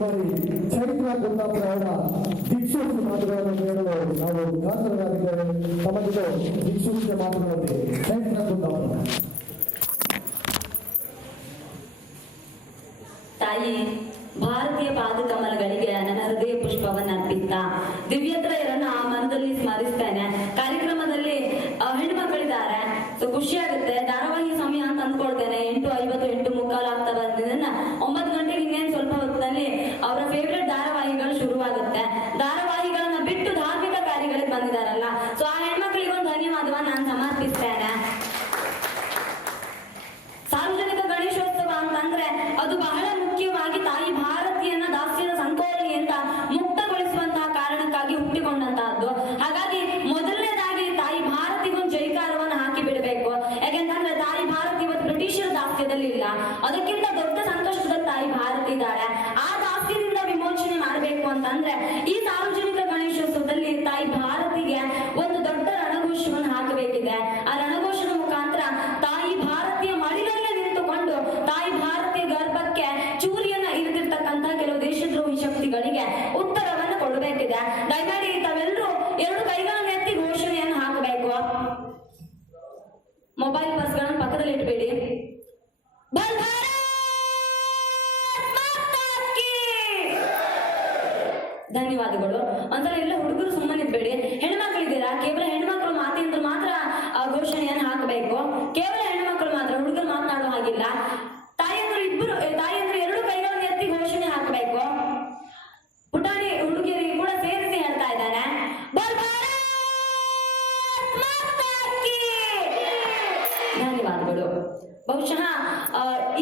ಚೈತ್ರ ಕುಂದಾಪುರ ಅವರ ದಿಕ್ಸೂಚಿ ಮಾತುಗಳನ್ನು ಹೇಳಲು ನಾವು ಕಾತರರಾಗಿದ್ದೇವೆ. ತಮಗಿದು ದಿಕ್ಸೂಚಿಯ ಮಾತುಗಳಲ್ಲಿ ಚೈತ್ರ ಕುಂದಾಪುರ. ತಾಯಿ ಭಾರತೀಯ ಪಾದಕಮಲಗಳಿಗೆ ನನ್ನ ಹೃದಯ ಪುಷ್ಪವನ್ನು ಅರ್ಪಿಸ್ತಾ ದಿವ್ಯತ್ರಯರನ್ನ ಆ ಮನದಲ್ಲಿ ಸ್ಮರಿಸ್ತೇನೆ. ಕಾರ್ಯಕ್ರಮದಲ್ಲಿ ಹೆಣ್ಮಕ್ಳಿದ್ದಾರೆ, ಸೊ ಖುಷಿ ಆಗುತ್ತೆ. ಧಾರಾವಾಹಿ ಸಮಯ ಅಂತ ಅಂದ್ಕೊಳ್ತೇನೆ. 8:50 8:45 ಆಗ್ತಾ ಬಂದಿದ್ದನ್ನ 9 ಗಂಟೆಗೆ ಇನ್ನೇನು ಸ್ವಲ್ಪ ಹೊತ್ತಿನಲ್ಲಿ ಅವರ ಫೇವ್ರೆಟ್ ಧಾರಾವಾಹಿಗಳು ಶುರುವಾಗುತ್ತೆ. ಧಾರಾವಾಹಿಗಳನ್ನ ಬಿಟ್ಟು ಧಾರ್ಮಿಕ ಕಾರ್ಯಗಳಿಗೆ ಬಂದಿದ್ದಾರಲ್ಲ, ಸೊ ಆ ಹೆಣ್ಮಕ್ಳಿಗೆ ಒಂದು ಧನ್ಯವಾದವನ್ನ ನಾನು ಸಮರ್ಪಿಸ್ತೇನೆ. ಸಾರ್ವಜನಿಕ ಗಣೇಶೋತ್ಸವ ಅಂತಂದ್ರೆ ಅದು ಬಹಳ ಮುಖ್ಯವಾಗಿ ತಾಯಿ ಭಾರತಿಯನ್ನ ದಾಸ್ಯದ ಸಂಕೋಲೆಯಿಂದ ಮುಕ್ತಗೊಳಿಸುವಂತಹ ಕಾರಣಕ್ಕಾಗಿ ಹುಟ್ಟಿಕೊಂಡಂತಹದ್ದು. ಹಾಗಾಗಿ ಮೊದಲನೇದಾಗಿ ತಾಯಿ ಭಾರತಿಗೊಂದು ಜೈಕಾರವನ್ನು ಹಾಕಿ ಬಿಡಬೇಕು. ಯಾಕೆಂತಂದ್ರೆ ತಾಯಿ ಭಾರತಿ ಇವತ್ತು ಬ್ರಿಟಿಷರ ದಾಸ್ಯದಲ್ಲಿ ಇಲ್ಲ, ಅದಕ್ಕಿಂತ ದೊಡ್ಡ ಸಂಕಷ್ಟದಲ್ಲಿ ತಾಯಿ ಭಾರತಿ ಇದ್ದಾಳೆ. ಆ ದಾಸ್ಯದಿಂದ ವಿಮೋಚನೆ ಮಾಡಬೇಕು ಅಂತಂದ್ರೆ ಈ ಸಾರ್ವಜನಿಕ ಗಣೇಶೋತ್ಸವದಲ್ಲಿ ತಾಯಿ ಭಾರತಿಗೆ ಒಂದು ದೊಡ್ಡ ರಣಘೋಷವನ್ನು ಹಾಕಬೇಕಿದೆ. ಆ ರಣಘೋಷದ ಮುಖಾಂತರ ತಾಯಿ ಭಾರತೀಯ ಮಡಿಲಲ್ಲೇ ನಿಂತುಕೊಂಡು ತಾಯಿ ಭಾರತೀಯ ಗರ್ಭಕ್ಕೆ ಚೂರಿಯನ್ನ ಇರಿದಿರ್ತಕ್ಕಂತ ಕೆಲವು ದೇಶದ್ರೋಹಿ ಶಕ್ತಿಗಳಿಗೆ ಉತ್ತರವನ್ನು ಕೊಡಬೇಕಿದೆ. ದಯಮಾಡಿ ತಾವೆಲ್ಲರೂ 2 ಕೈಗಳನ್ನು ಎತ್ತಿ ಘೋಷಣೆಯನ್ನು ಹಾಕಬೇಕು. ಮೊಬೈಲ್ ಪರ್ಸ್ಗಳನ್ನು ಪಕ್ಕದಲ್ಲಿ ಇಟ್ಬೇಡಿ. ಧನ್ಯವಾದಗಳು. ಒಂದ್ಸಲ ಎಲ್ಲ ಹುಡುಗರು ಸುಮ್ಮನಿದ್ಬೇಡಿ. ಹೆಣ್ಮಕ್ಳಿದ್ದೀರಾ, ಕೇವಲ ಹೆಣ್ಮಕ್ಳು ಮಾತಿಂದ್ರು ಮಾತ್ರ ಘೋಷಣೆಯನ್ನು ಹಾಕಬೇಕು. ಕೇವಲ ಹೆಣ್ಮಕ್ಳು ಮಾತ್ರ, ಹುಡುಗರು ಮಾತನಾಡೋ ಹಾಗಿಲ್ಲ. ತಾಯಂದ್ರು 2 ಕೈಗಳನ್ನು ಎತ್ತಿ ಘೋಷಣೆ ಹಾಕಬೇಕು. ಪುಟಾಣಿ ಹುಡುಗಿಯರಿಗೆ ಕೂಡ ಸೇರಿಸಿ ಹೇಳ್ತಾ ಇದ್ದಾನೆ. ಧನ್ಯವಾದಗಳು. ಬಹುಶಃ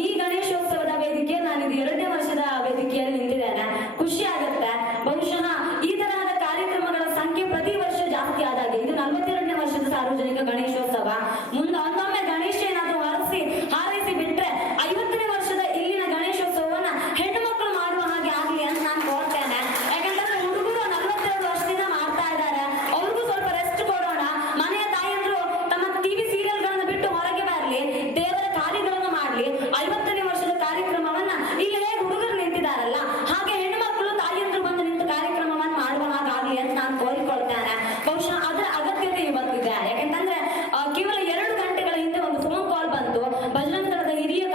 ಈ ಗಣೇಶೋತ್ಸವದ ವೇದಿಕೆ ನಾನಿದು 2ನೇ ವರ್ಷದ ವೇದಿಕೆಯಲ್ಲಿ ನಿಂತಿದ್ದೇನೆ. ಖುಷಿ ಆಗುತ್ತೆ. ಬಹುಶಃ ಈ ತರಹದ ಕಾರ್ಯಕ್ರಮಗಳ ಸಂಖ್ಯೆ ಪ್ರತಿ ವರ್ಷ ಜಾಸ್ತಿ ಆದಾಗೆ ಇದು 42ನೇ ವರ್ಷದ ಸಾರ್ವಜನಿಕ ಗಣೇಶೋತ್ಸವ. ಮುಂದೆ ಒಂದೊಮ್ಮೆ ಗಣೇಶ ಏನಾದ್ರೂ ಹಾರೈಸಿ ಬಿಟ್ರೆ 50ನೇ ವರ್ಷದ ಇಲ್ಲಿನ ಗಣೇಶೋತ್ಸವವನ್ನ ಹೆಣ್ಣು ಮಕ್ಕಳು ಮಾಡುವ ಹಾಗೆ ಆಗ್ಲಿ ಅಂತ ನಾನು ಕೋರ್ತೇನೆ. ಯಾಕಂತಂದ್ರೆ ಹುಡುಗರು 42 ವರ್ಷದಿಂದ ಮಾಡ್ತಾ ಇದ್ದಾರೆ, ಅವ್ರಿಗೂ ಸ್ವಲ್ಪ ರೆಸ್ಟ್ ಕೊಡೋಣ. ಮನೆಯ ತಾಯಂದ್ರು ತಮ್ಮ ಟಿವಿ ಸೀರಿಯಲ್ಗಳನ್ನ ಬಿಟ್ಟು ಹೊರಗೆ ಬರಲಿ, ದೇವರ ಕಾರ್ಯಗಳನ್ನು ಮಾಡ್ಲಿ. 50ನೇ ವರ್ಷದ ಕಾರ್ಯಕ್ರಮವನ್ನ ಇಲ್ಲಿ ಹೇಗೆ ಹುಡುಗರು ನಿಂತಿದ್ದಾರಲ್ಲ ಹಾಗೆ ಹೆಣ್ಣು ಮಕ್ಕಳು ತಾಯಂದ್ರು ಬಂದು ನಿಂತು ಕಾರ್ಯಕ್ರಮವನ್ನು ಮಾಡುವ ಹಾಗಾಗ್ಲಿ ಅಂತ ನಾನು ಕೋರಿಕೊಳ್ತೇನೆ. ಬಹುಶಃ ಅದರ ಅಗತ್ಯತೆ ಇವತ್ತಿದೆ. ಯಾಕೆಂತಂದ್ರೆ ಕೇವಲ 2 ಗಂಟೆಗಳ ಹಿಂದೆ ಒಂದು ಫೋನ್ ಕಾಲ್ ಬಂತು. ಭಜನಾ ಸ್ಥಳದ ಹಿರಿಯ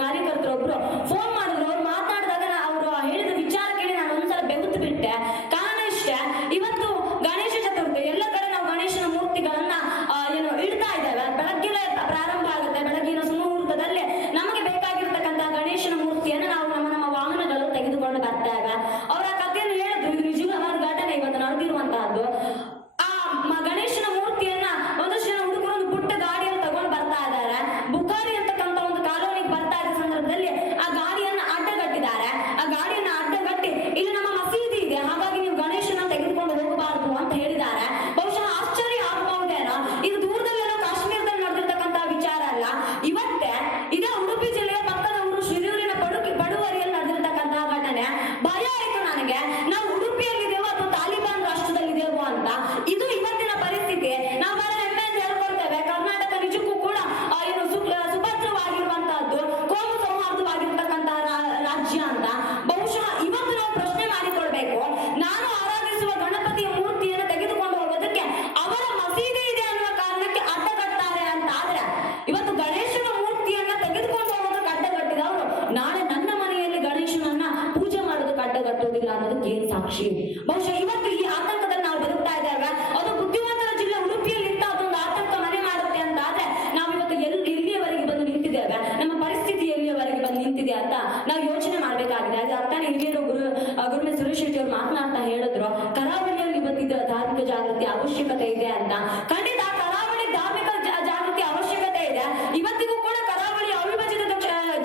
ಕಾರ್ಯಕರ್ತರೊಬ್ರು ಫೋನ್ ಮಾಡಿದ್ರು. ಅವ್ರು ಮಾತನಾಡಿದಾಗ ಅವರು ಹೇಳಿದ ವಿಚಾರ ಕೇಳಿ ನಾನು ಒಂದ್ಸಲ ಬೆಗುತ್ತು ಬಿಟ್ಟೆ. ಕಾರಣ ಇಷ್ಟೇ, ಇವತ್ತು ಗಣೇಶ ಚತುರ್ಥಿ. ಎಲ್ಲ ಕಡೆ ನಾವು ಗಣೇಶನ ಮೂರ್ತಿಗಳನ್ನ ಇಡ್ತಾ ಇದ್ದೇವೆ. ಬೆಳಗ್ಗೆ ಪ್ರಾರಂಭ ಆಗುತ್ತೆ. ಬೆಳಗಿನ ಸುಮುಹೂರ್ತದಲ್ಲಿ ನಮಗೆ ಬೇಕಾಗಿರ್ತಕ್ಕಂಥ ಗಣೇಶನ ಮೂರ್ತಿಯನ್ನು ನಾವು ನಮ್ಮ ವಾಹನಗಳು ತೆಗೆದುಕೊಂಡು ಬರ್ತೇವೆ. ಅವರ ಕಥೆಯನ್ನು ಹೇಳಿದ್ರು. ಇದು ನಿಜವಾದ ಘಟನೆ ಇವತ್ತು ನಡೆದಿರುವಂತಹದ್ದು. ಆ ಗಣೇಶನ ಮೂರ್ತಿಯನ್ನ ಒಂದಷ್ಟು ಜನ ಹುಡುಗರು ಒಂದು ಪುಟ್ಟ ಗಾಡಿಯನ್ನು ತಗೊಂಡು ಬರ್ತಾ ಇದ್ದಾರೆ. ಬುಖಾರಿ ಅಂತಕ್ಕಂಥ ಒಂದು ಕಾಲೋನಿಗೆ ಬರ್ತಾ ಇದ್ದ ಸಂದರ್ಭದಲ್ಲಿ ಆ ಗಾಡಿಯನ್ನ ಅಡ್ಡಗಟ್ಟಿದ್ದಾರೆ. ಆ ಗಾಡಿಯನ್ನ ಅಡ್ಡಗಟ್ಟಿ ಇಲ್ಲಿ ನಮ್ಮ ಮಸೀದಿ ಇದೆ, ಹಾಗಾಗಿ ನೀವು ಗಣೇಶನ ತೆಗೆದುಕೊಂಡು ಹೋಗಬಾರದು ಅಂತ ಹೇಳಿದ್ದಾರೆ. ಬಹುಶಃ ಆಶ್ಚರ್ಯ ಆಗಬಹುದೇನೋ, ಇದು ದೂರದಲ್ಲೇನೋ ಕಾಶ್ಮೀರದಲ್ಲಿ ನಡೆದಿರ್ತಕ್ಕಂಥ ವಿಚಾರ ಅಲ್ಲ. ಇವತ್ತೇ ಇದೇ ಉಡುಪಿ ಜಿಲ್ಲೆಯ ಪಕ್ಕದ ಊರು ಶಿರೂರಿನ ಪಡುವರಿಯಲ್ಲಿ ನಡೆದಿರ್ತಕ್ಕಂತಹ ಘಟನೆ. ಭಯ ಆಯ್ತು ನನಗೆ, ನಾವು ಉಡುಪಿಯಲ್ಲಿದ್ದೇವೋ ಅಥವಾ ತಾಲಿಬಾನ್ ರಾಷ್ಟ್ರದಲ್ಲಿದ್ದೇವೋ ಅಂತ. ಇದು ಇವತ್ತಿನ ಪರಿಸ್ಥಿತಿ. ನಾವು ಬಹಳ ಹೆಮ್ಮೆಯಿಂದ ಹೇಳ್ಕೊಳ್ತೇವೆ, ಕರ್ನಾಟಕ ನಿಜಕ್ಕೂ ಕೂಡ ಸುಭದ್ರವಾಗಿರುವಂತಹದ್ದು, ಕೋಮು ಸೌಹಾರ್ದವಾಗಿರ್ತಕ್ಕಂತಹ ರಾಜ್ಯ ಅಂತ. ಬಹುಶಃ ಇವತ್ತು ನಾವು ಪ್ರಶ್ನೆ ಮಾಡಿಕೊಳ್ಬೇಕು, ನಾನು ಆರಾಧಿಸುವ ಗಣಪತಿಯ ಮೂರ್ತಿಯನ್ನು ತೆಗೆದುಕೊಂಡು ಹೋಗೋದಕ್ಕೆ ಅವರ ಮಸೀದಿ ಇದೆ ಅನ್ನುವ ಕಾರಣಕ್ಕೆ ಅಡ್ಡಗಟ್ತಾರೆ ಅಂತ ಆದ್ರೆ, ಇವತ್ತು ಗಣೇಶನ ಮೂರ್ತಿಯನ್ನ ತೆಗೆದುಕೊಂಡು ಹೋಗೋದಕ್ಕೆ ಅಡ್ಡಗಟ್ಟಿದವರು ನಾಳೆ ನನ್ನ ಮನೆಯಲ್ಲಿ ಗಣೇಶನನ್ನ ಪೂಜೆ ಮಾಡೋದಕ್ಕೆ ಅಡ್ಡಗಟ್ಟೋದಿಲ್ಲ ಅನ್ನೋದಕ್ಕೆ ಏನ್ ಸಾಕ್ಷಿ? ಬಹುಶಃ ಇವತ್ತು ಈ ಆತಂಕದಲ್ಲಿ ನಾವು ಬದುಕ್ತಾ ಇದ್ದೇವೆ. ಅದು ಬುದ್ಧಿವಂತರ ಜಿಲ್ಲೆ ಉಡುಪಿಯಲ್ಲಿ ಇಂತ ಅದೊಂದು ಆತಂಕ ಮನೆ ಮಾಡುತ್ತೆ ಅಂತ ಆದ್ರೆ ನಾವಿವತ್ತು ಎಲ್ಲಿಯವರೆಗೆ ಬಂದು ನಿಂತಿದ್ದೇವೆ, ನಮ್ಮ ಪರಿಸ್ಥಿತಿ ಎಲ್ಲಿಯವರೆಗೆ ಬಂದು ನಿಂತಿದೆ ಅಂತ ನಾವು ಯೋಚನೆ ಮಾಡ್ಬೇಕಾಗಿದೆ. ಅದು ಅರ್ಥನೇ ಹಿರಿಯರು ಗುರುಮೆ ಸುರೇಶ್ ಶೆಟ್ಟಿ ಅವರು ಮಾತನಾಡ್ತಾ ಹೇಳಿದ್ರು, ಕರಾವಳಿಯಲ್ಲಿ ಇವತ್ತಿದ್ದ ಧಾರ್ಮಿಕ ಜಾಗೃತಿ ಅವಶ್ಯಕತೆ ಇದೆ ಅಂತ. ಖಂಡಿತ ಕರಾವಳಿ ಧಾರ್ಮಿಕ ಜಾಗೃತಿ ಅವಶ್ಯಕತೆ ಇದೆ. ಇವತ್ತಿಗೂ ಕೂಡ ಕರಾವಳಿಯ ಅವಿಭಜಿತ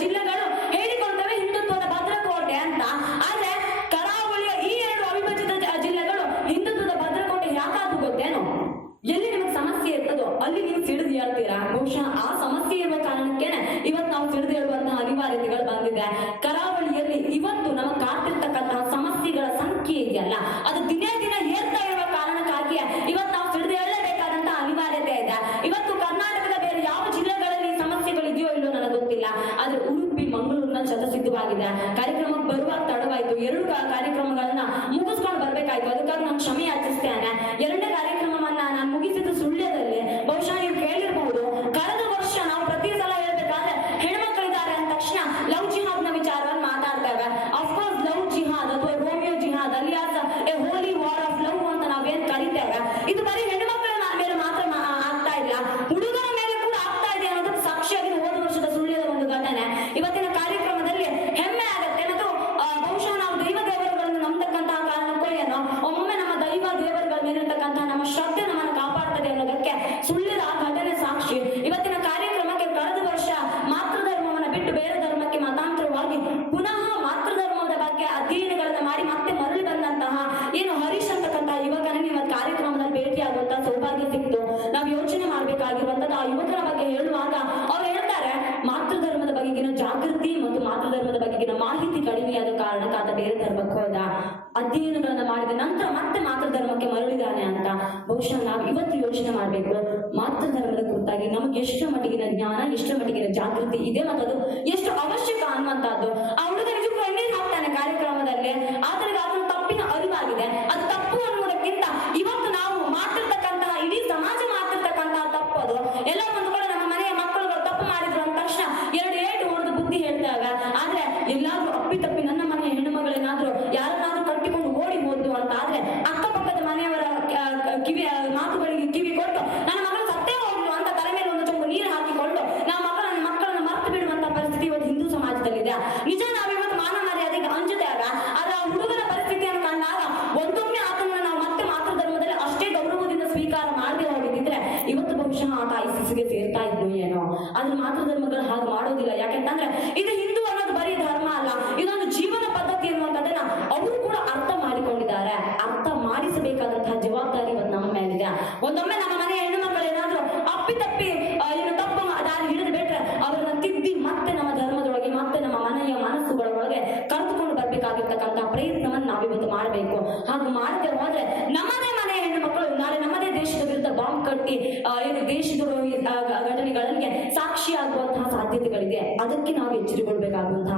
ಜಿಲ್ಲೆಗಳು ಹೇಳಿಕೊಳ್ತವೆ ಹಿಂದುತ್ವದ ಭದ್ರಕೋಟೆ ಅಂತ. ಆದ್ರೆ ಕರಾವಳಿಯ ಈ 2 ಅವಿಭಜಿತ ಜಿಲ್ಲೆಗಳು ಹಿಂದುತ್ವದ ಭದ್ರಕೋಟೆ ಯಾಕಾದ್ರೂ ಗೊತ್ತೇನು? ಎಲ್ಲಿ ನಿಮಗೆ ಸಮಸ್ಯೆ ಇರ್ತದೋ ಅಲ್ಲಿ ನೀವು ಸಿಡಿದು ಹೇಳ್ತೀರಾ. ಬಹುಶಃ ಆ ಸಮಸ್ಯೆ ಇರುವ ಕಾರಣಕ್ಕೇನೆ ಇವತ್ತು ನಾವು ಸಿಡಿದು ಹೇಳುವಂತಹ ಅನಿವಾರ್ಯತೆಗಳು ಬಂದಿದೆ. ಕರಾವಳಿಯಲ್ಲಿ ಇವತ್ತು ನಮಗೆ ಕಾಡ್ತಿರ್ತಕ್ಕಂತಹ ಸಮಸ್ಯೆಗಳ ಸಂಖ್ಯೆ ಇದೆಯಲ್ಲ, ಅದು ದಿನೇ ದಿನ ಏರ್ತಾ ಇರುವ ಕಾರಣಕ್ಕಾಗಿ ಇವತ್ತು ನಾವು ಸಿಡಿದು ಹೇಳಲೇಬೇಕಾದಂತಹ 2 ಕಾರ್ಯಕ್ರಮಗಳನ್ನ ಮುಗಿಸ್ಕೊಂಡು ಬರ್ಬೇಕಾಯ್ತು. ಅದಕ್ಕಾಗಿ ನಾನು ಕ್ಷಮೆ ಯಾಚಿಸ್ತೇನೆ. 2ನೇ ಕಾರ್ಯಕ್ರಮವನ್ನ ನಾನು ಮುಗಿಸಿದ್ದು ಸುಳ್ಯದಲ್ಲಿ. ಬಹುಶಃ ನೀವು ಕೇಳಿರ್ಬಹುದು, ಕಳೆದ ವರ್ಷ ನಾವು ಪ್ರತಿ ಸಲ ಹೇಳ್ಬೇಕಾದ್ರೆ ಹೆಣ್ಮಕ್ಳಿದ್ದಾರೆ ಅಂದ ತಕ್ಷಣ ಲವ್ ಜಿಹಾದ್ ನ ವಿಚಾರವನ್ನು ಮಾತಾಡ್ತೇವೆ. ಅಫ್ಕೋರ್ಸ್ ಲವ್ ಜಿಹಾದ್ ಅಥವಾ Romeo jihad alias A Holi war of love ಅಂತ ನಾವೇನ್ ಕರಿತೇವೆ, ಇದು ಬರೀ ಹೆಣ್ಮಕ್ಳ ಮೇಲೆ ಮಾತ್ರ ಆಗ್ತಾ ಇಲ್ಲ, ಹುಡುಗರ ಮೇಲೆ ಕೂಡ ಆಗ್ತಾ ಇದೆ ಅನ್ನೋದಕ್ಕೆ ಸಾಕ್ಷಿಯಾಗಿ ಹೋದ ವರ್ಷದ ಸುಳ್ಯದ ಒಂದು ಘಟನೆ ಇವತ್ತಿನ ಕಾರ್ಯಕ್ರಮದಲ್ಲಿ ಹೆಮ್ಮೆ ಆಗುತ್ತೆ. ಮತ್ತು ಬಹುಶಃ ನಾವು ದೈವ ದೇವರುಗಳನ್ನು ನಂಬತಕ್ಕಂತಹ ಕಾರಣಕ್ಕೂ ಏನೋ ಒಮ್ಮೊಮ್ಮೆ ನಮ್ಮ ದೈವ ದೇವರುಗಳ ಮೇಲಿರ್ತಕ್ಕಂತಹ ನಮ್ಮ ಶ್ರದ್ಧೆ ನಮ್ಮನ್ನು ಕಾಪಾಡ್ತದೆ ಅನ್ನೋದಕ್ಕೆ ಸುಳ್ಯದ ಆ ಘಟನೆ ಸಾಕ್ಷಿ. ಇವತ್ತಿನ ಕಾರ್ಯಕ್ರಮಕ್ಕೆ ಕಳೆದ ವರ್ಷ ಮಾತೃಧರ್ಮವನ್ನು ಬಿಟ್ಟು ಬೇರೆ ಧರ್ಮಕ್ಕೆ ಮತಾಂತರವಾಗಿ ಪುನಃ ಮಾತೃಧರ್ಮದ ಬಗ್ಗೆ ಅಧ್ಯಯನಗಳನ್ನ ಮಾಡಿ ಮತ್ತೆ ಮರಳಿ ಬಂದಂತಹ ಏನು ಹರೀಶ್ ಅಂತಕ್ಕಂತಹ ಯುವಕನಿಗೆ ಇವತ್ತು ಕಾರ್ಯಕ್ರಮದಲ್ಲಿ ಭೇಟಿಯಾಗುವಂತಹ ಸೌಭಾಗ್ಯ ಸಿಕ್ತು. ನಾವು ಯೋಚನೆ ಮಾಡ್ಬೇಕಾಗಿರುವಂತದ್ದು ಆ ಯುವಕರ ಬಗ್ಗೆ ಹೇಳುವಾಗ ಅವ್ರು ಹೇಳ್ತಾರೆ, ಮಾತೃಧರ್ಮದ ಬಗೆಗಿನ ಜಾಗೃತಿ ಮತ್ತು ಮಾತೃಧರ್ಮದ ಬಗೆಗಿನ ಮಾಹಿತಿ ಕಡಿಮೆಯಾದ ಕಾರಣಕ್ಕೆ ಆತ ಬೇರೆ ಧರ್ಮಕ್ಕೆ ಹೋದ, ಅಧ್ಯಯನಗಳನ್ನ ಮಾಡಿದ ನಂತರ ಮತ್ತೆ ಮಾತೃಧರ್ಮಕ್ಕೆ ಮರಳಿದಾನೆ ಅಂತ. ಬಹುಶಃ ನಾವು ಇವತ್ತು ಯೋಚನೆ ಮಾಡ್ಬೇಕು, ಮಾತೃಧರ್ಮದ ಕುರಿತಾಗಿ ನಮಗೆ ಎಷ್ಟರ ಮಟ್ಟಿಗಿನ ಜ್ಞಾನ, ಎಷ್ಟರ ಮಟ್ಟಿಗಿನ ಜಾಗೃತಿ ಇದೆ ಮತ್ತು ಅದು ಎಷ್ಟು ಅವಶ್ಯಕ ಅನ್ನುವಂತಹದ್ದು. ಆ ಹುಡುಗ ನಿಜಕ್ಕೂ ಎಣ್ಣೀರು ಹಾಕ್ತಾನೆ ಕಾರ್ಯಕ್ರಮದಲ್ಲಿ, ಆತನಿಗೆ ಅದನ್ನು ತಪ್ಪಿನ ಅರಿವಾಗಿದೆ. ಅದು ತಪ್ಪು ಅನ್ನೋದಕ್ಕಿಂತ ಇವತ್ತು ನಾವು ಮಾಡ್ತಿರ್ತಕ್ಕಂತಹ ಇಡೀ ಸಮಾಜ ಮಾಡ್ತಿರ್ತಕ್ಕಂತಹ ತಪ್ಪು ಅದು. ಎಲ್ಲ ಒಂದು ಕಡೆ ನಮ್ಮ ಮನೆಯ ಮಕ್ಕಳುಗಳು ತಪ್ಪು ಮಾಡಿದ್ರು ಅಂದ ತಕ್ಷಣ 2 ಏಟು ಹೊಡೆದು ಬುದ್ಧಿ ಹೇಳ್ತೇವೆ. ಆದ್ರೆ ಎಲ್ಲಾದ್ರೂ ಅಪ್ಪಿತಪ್ಪಿ ನನ್ನ ಮನೆಯ ಹೆಣ್ಣುಮಗಳೇನಾದ್ರೂ ಯಾರನ್ನಾದ್ರೂ ಕಟ್ಟಿಕೊಂಡು ಓಡಿ ಹೋದ್ರು ಅಂತ ಆದ್ರೆ ಅಕ್ಕಪಕ್ಕದ ಮನೆಯವರ ಮಾತುಗಳಿಗೆ ಕಿವಿ ಕೊಟ್ಟು ನನ್ನ ಮಗಳು ಸತ್ತೇ ಹೋಗ್ಲು ಅಂತ ತಲೆ ಮೇಲೆ ಒಂದು ಚೊಂಬು ನೀರು ಹಾಕಿಕೊಂಡು ನಾವು ಮಕ್ಕಳನ್ನು ಮರ್ತು ಬಿಡುವಂತ ಪರಿಸ್ಥಿತಿ ಇವತ್ತು ಹಿಂದೂ ಸಮಾಜದಲ್ಲಿದೆ. ನಿಜ ನಾವಿವತ್ತು ಮಾನ ಮರ್ಯಾದೆಗೆ ಅಂಜುತ್ತೇವೆ, ಆದ್ರೆ ಆ ಹುಡುಗನ ಪರಿಸ್ಥಿತಿಯನ್ನು ಕಂಡಾಗ ಒಂದೊಮ್ಮೆ ಆತನನ್ನು ನಾವು ಮತ್ತೆ ಮಾತೃಧರ್ಮದಲ್ಲಿ ಅಷ್ಟೇ ಗೌರವದಿಂದ ಸ್ವೀಕಾರ ಮಾಡದೆ ಹೋಗಿದ್ರೆ ಇವತ್ತು ಬಹುಶಃ ಆತ ICCಗೆ ಸೇರ್ತಾ ಇದ್ದು ಏನೋ. ಆದ್ರೆ ಮಾತೃಧರ್ಮಗಳು ಹಾಗೆ ಮಾಡೋದಿಲ್ಲ. ಯಾಕೆಂತಂದ್ರೆ ಇದು ಹಿಂದೂ ಅನ್ನೋದು ಬರೀ ಧರ್ಮ ಅಲ್ಲ, ಇದೊಂದು ಜೀವನ ಪದ್ಧತಿ ಅನ್ನುವಂಥದ್ದನ್ನ ಅವರು ಕೂಡ ಅರ್ಥ ಮಾಡಿಕೊಂಡಿದ್ದಾರೆ. ಅರ್ಥ ಮಾಡಿಸಬೇಕಾದಂತಹ ಜವಾಬ್ದಾರಿ ಇವತ್ತು ನಮ್ಮ ಮೇಲಿದೆ. ಒಂದೊಮ್ಮೆ ನಮ್ಮ ಮನೆಯ ಹೆಣ್ಣು ಮಕ್ಕಳು ಏನಾದ್ರೂ ಅಪ್ಪಿತಪ್ಪಿ ಏನು ತಪ್ಪು ದಾರಿ ಹಿಡಿದು ಬಿಟ್ರೆ ಅವರನ್ನ ತಿದ್ದಿ ಮತ್ತೆ ನಮ್ಮ ಧರ್ಮದೊಳಗೆ ಮತ್ತೆ ನಮ್ಮ ಮನೆಯ ಮನಸ್ಸುಗಳೊಳಗೆ ಕರೆದುಕೊಂಡು ಬರ್ಬೇಕಾಗಿರ್ತಕ್ಕಂತಹ ಪ್ರಯತ್ನವನ್ನು ನಾವಿವತ್ತು ಮಾಡಬೇಕು. ಹಾಗೆ ಮಾಡದೆ ಹೋದ್ರೆ ನಮ್ಮದೇ ಮನೆಯ ಹೆಣ್ಣು ಮಕ್ಕಳು ನಾಳೆ ನಮ್ಮದೇ ದೇಶದ ವಿರುದ್ಧ ಬಾಂಬ್ ಕಟ್ಟಿ ಏನು ದೇಶದ್ರೋಹಿ ಘಟನೆಗಳಿಗೆ ಸಾಕ್ಷಿಯಾಗುವಂತಹ ಸಾಧ್ಯತೆಗಳಿದೆ. ಅದಕ್ಕೆ ನಾವು ಎಚ್ಚರಿಕೊಳ್ಬೇಕಾಗುವಂತಹ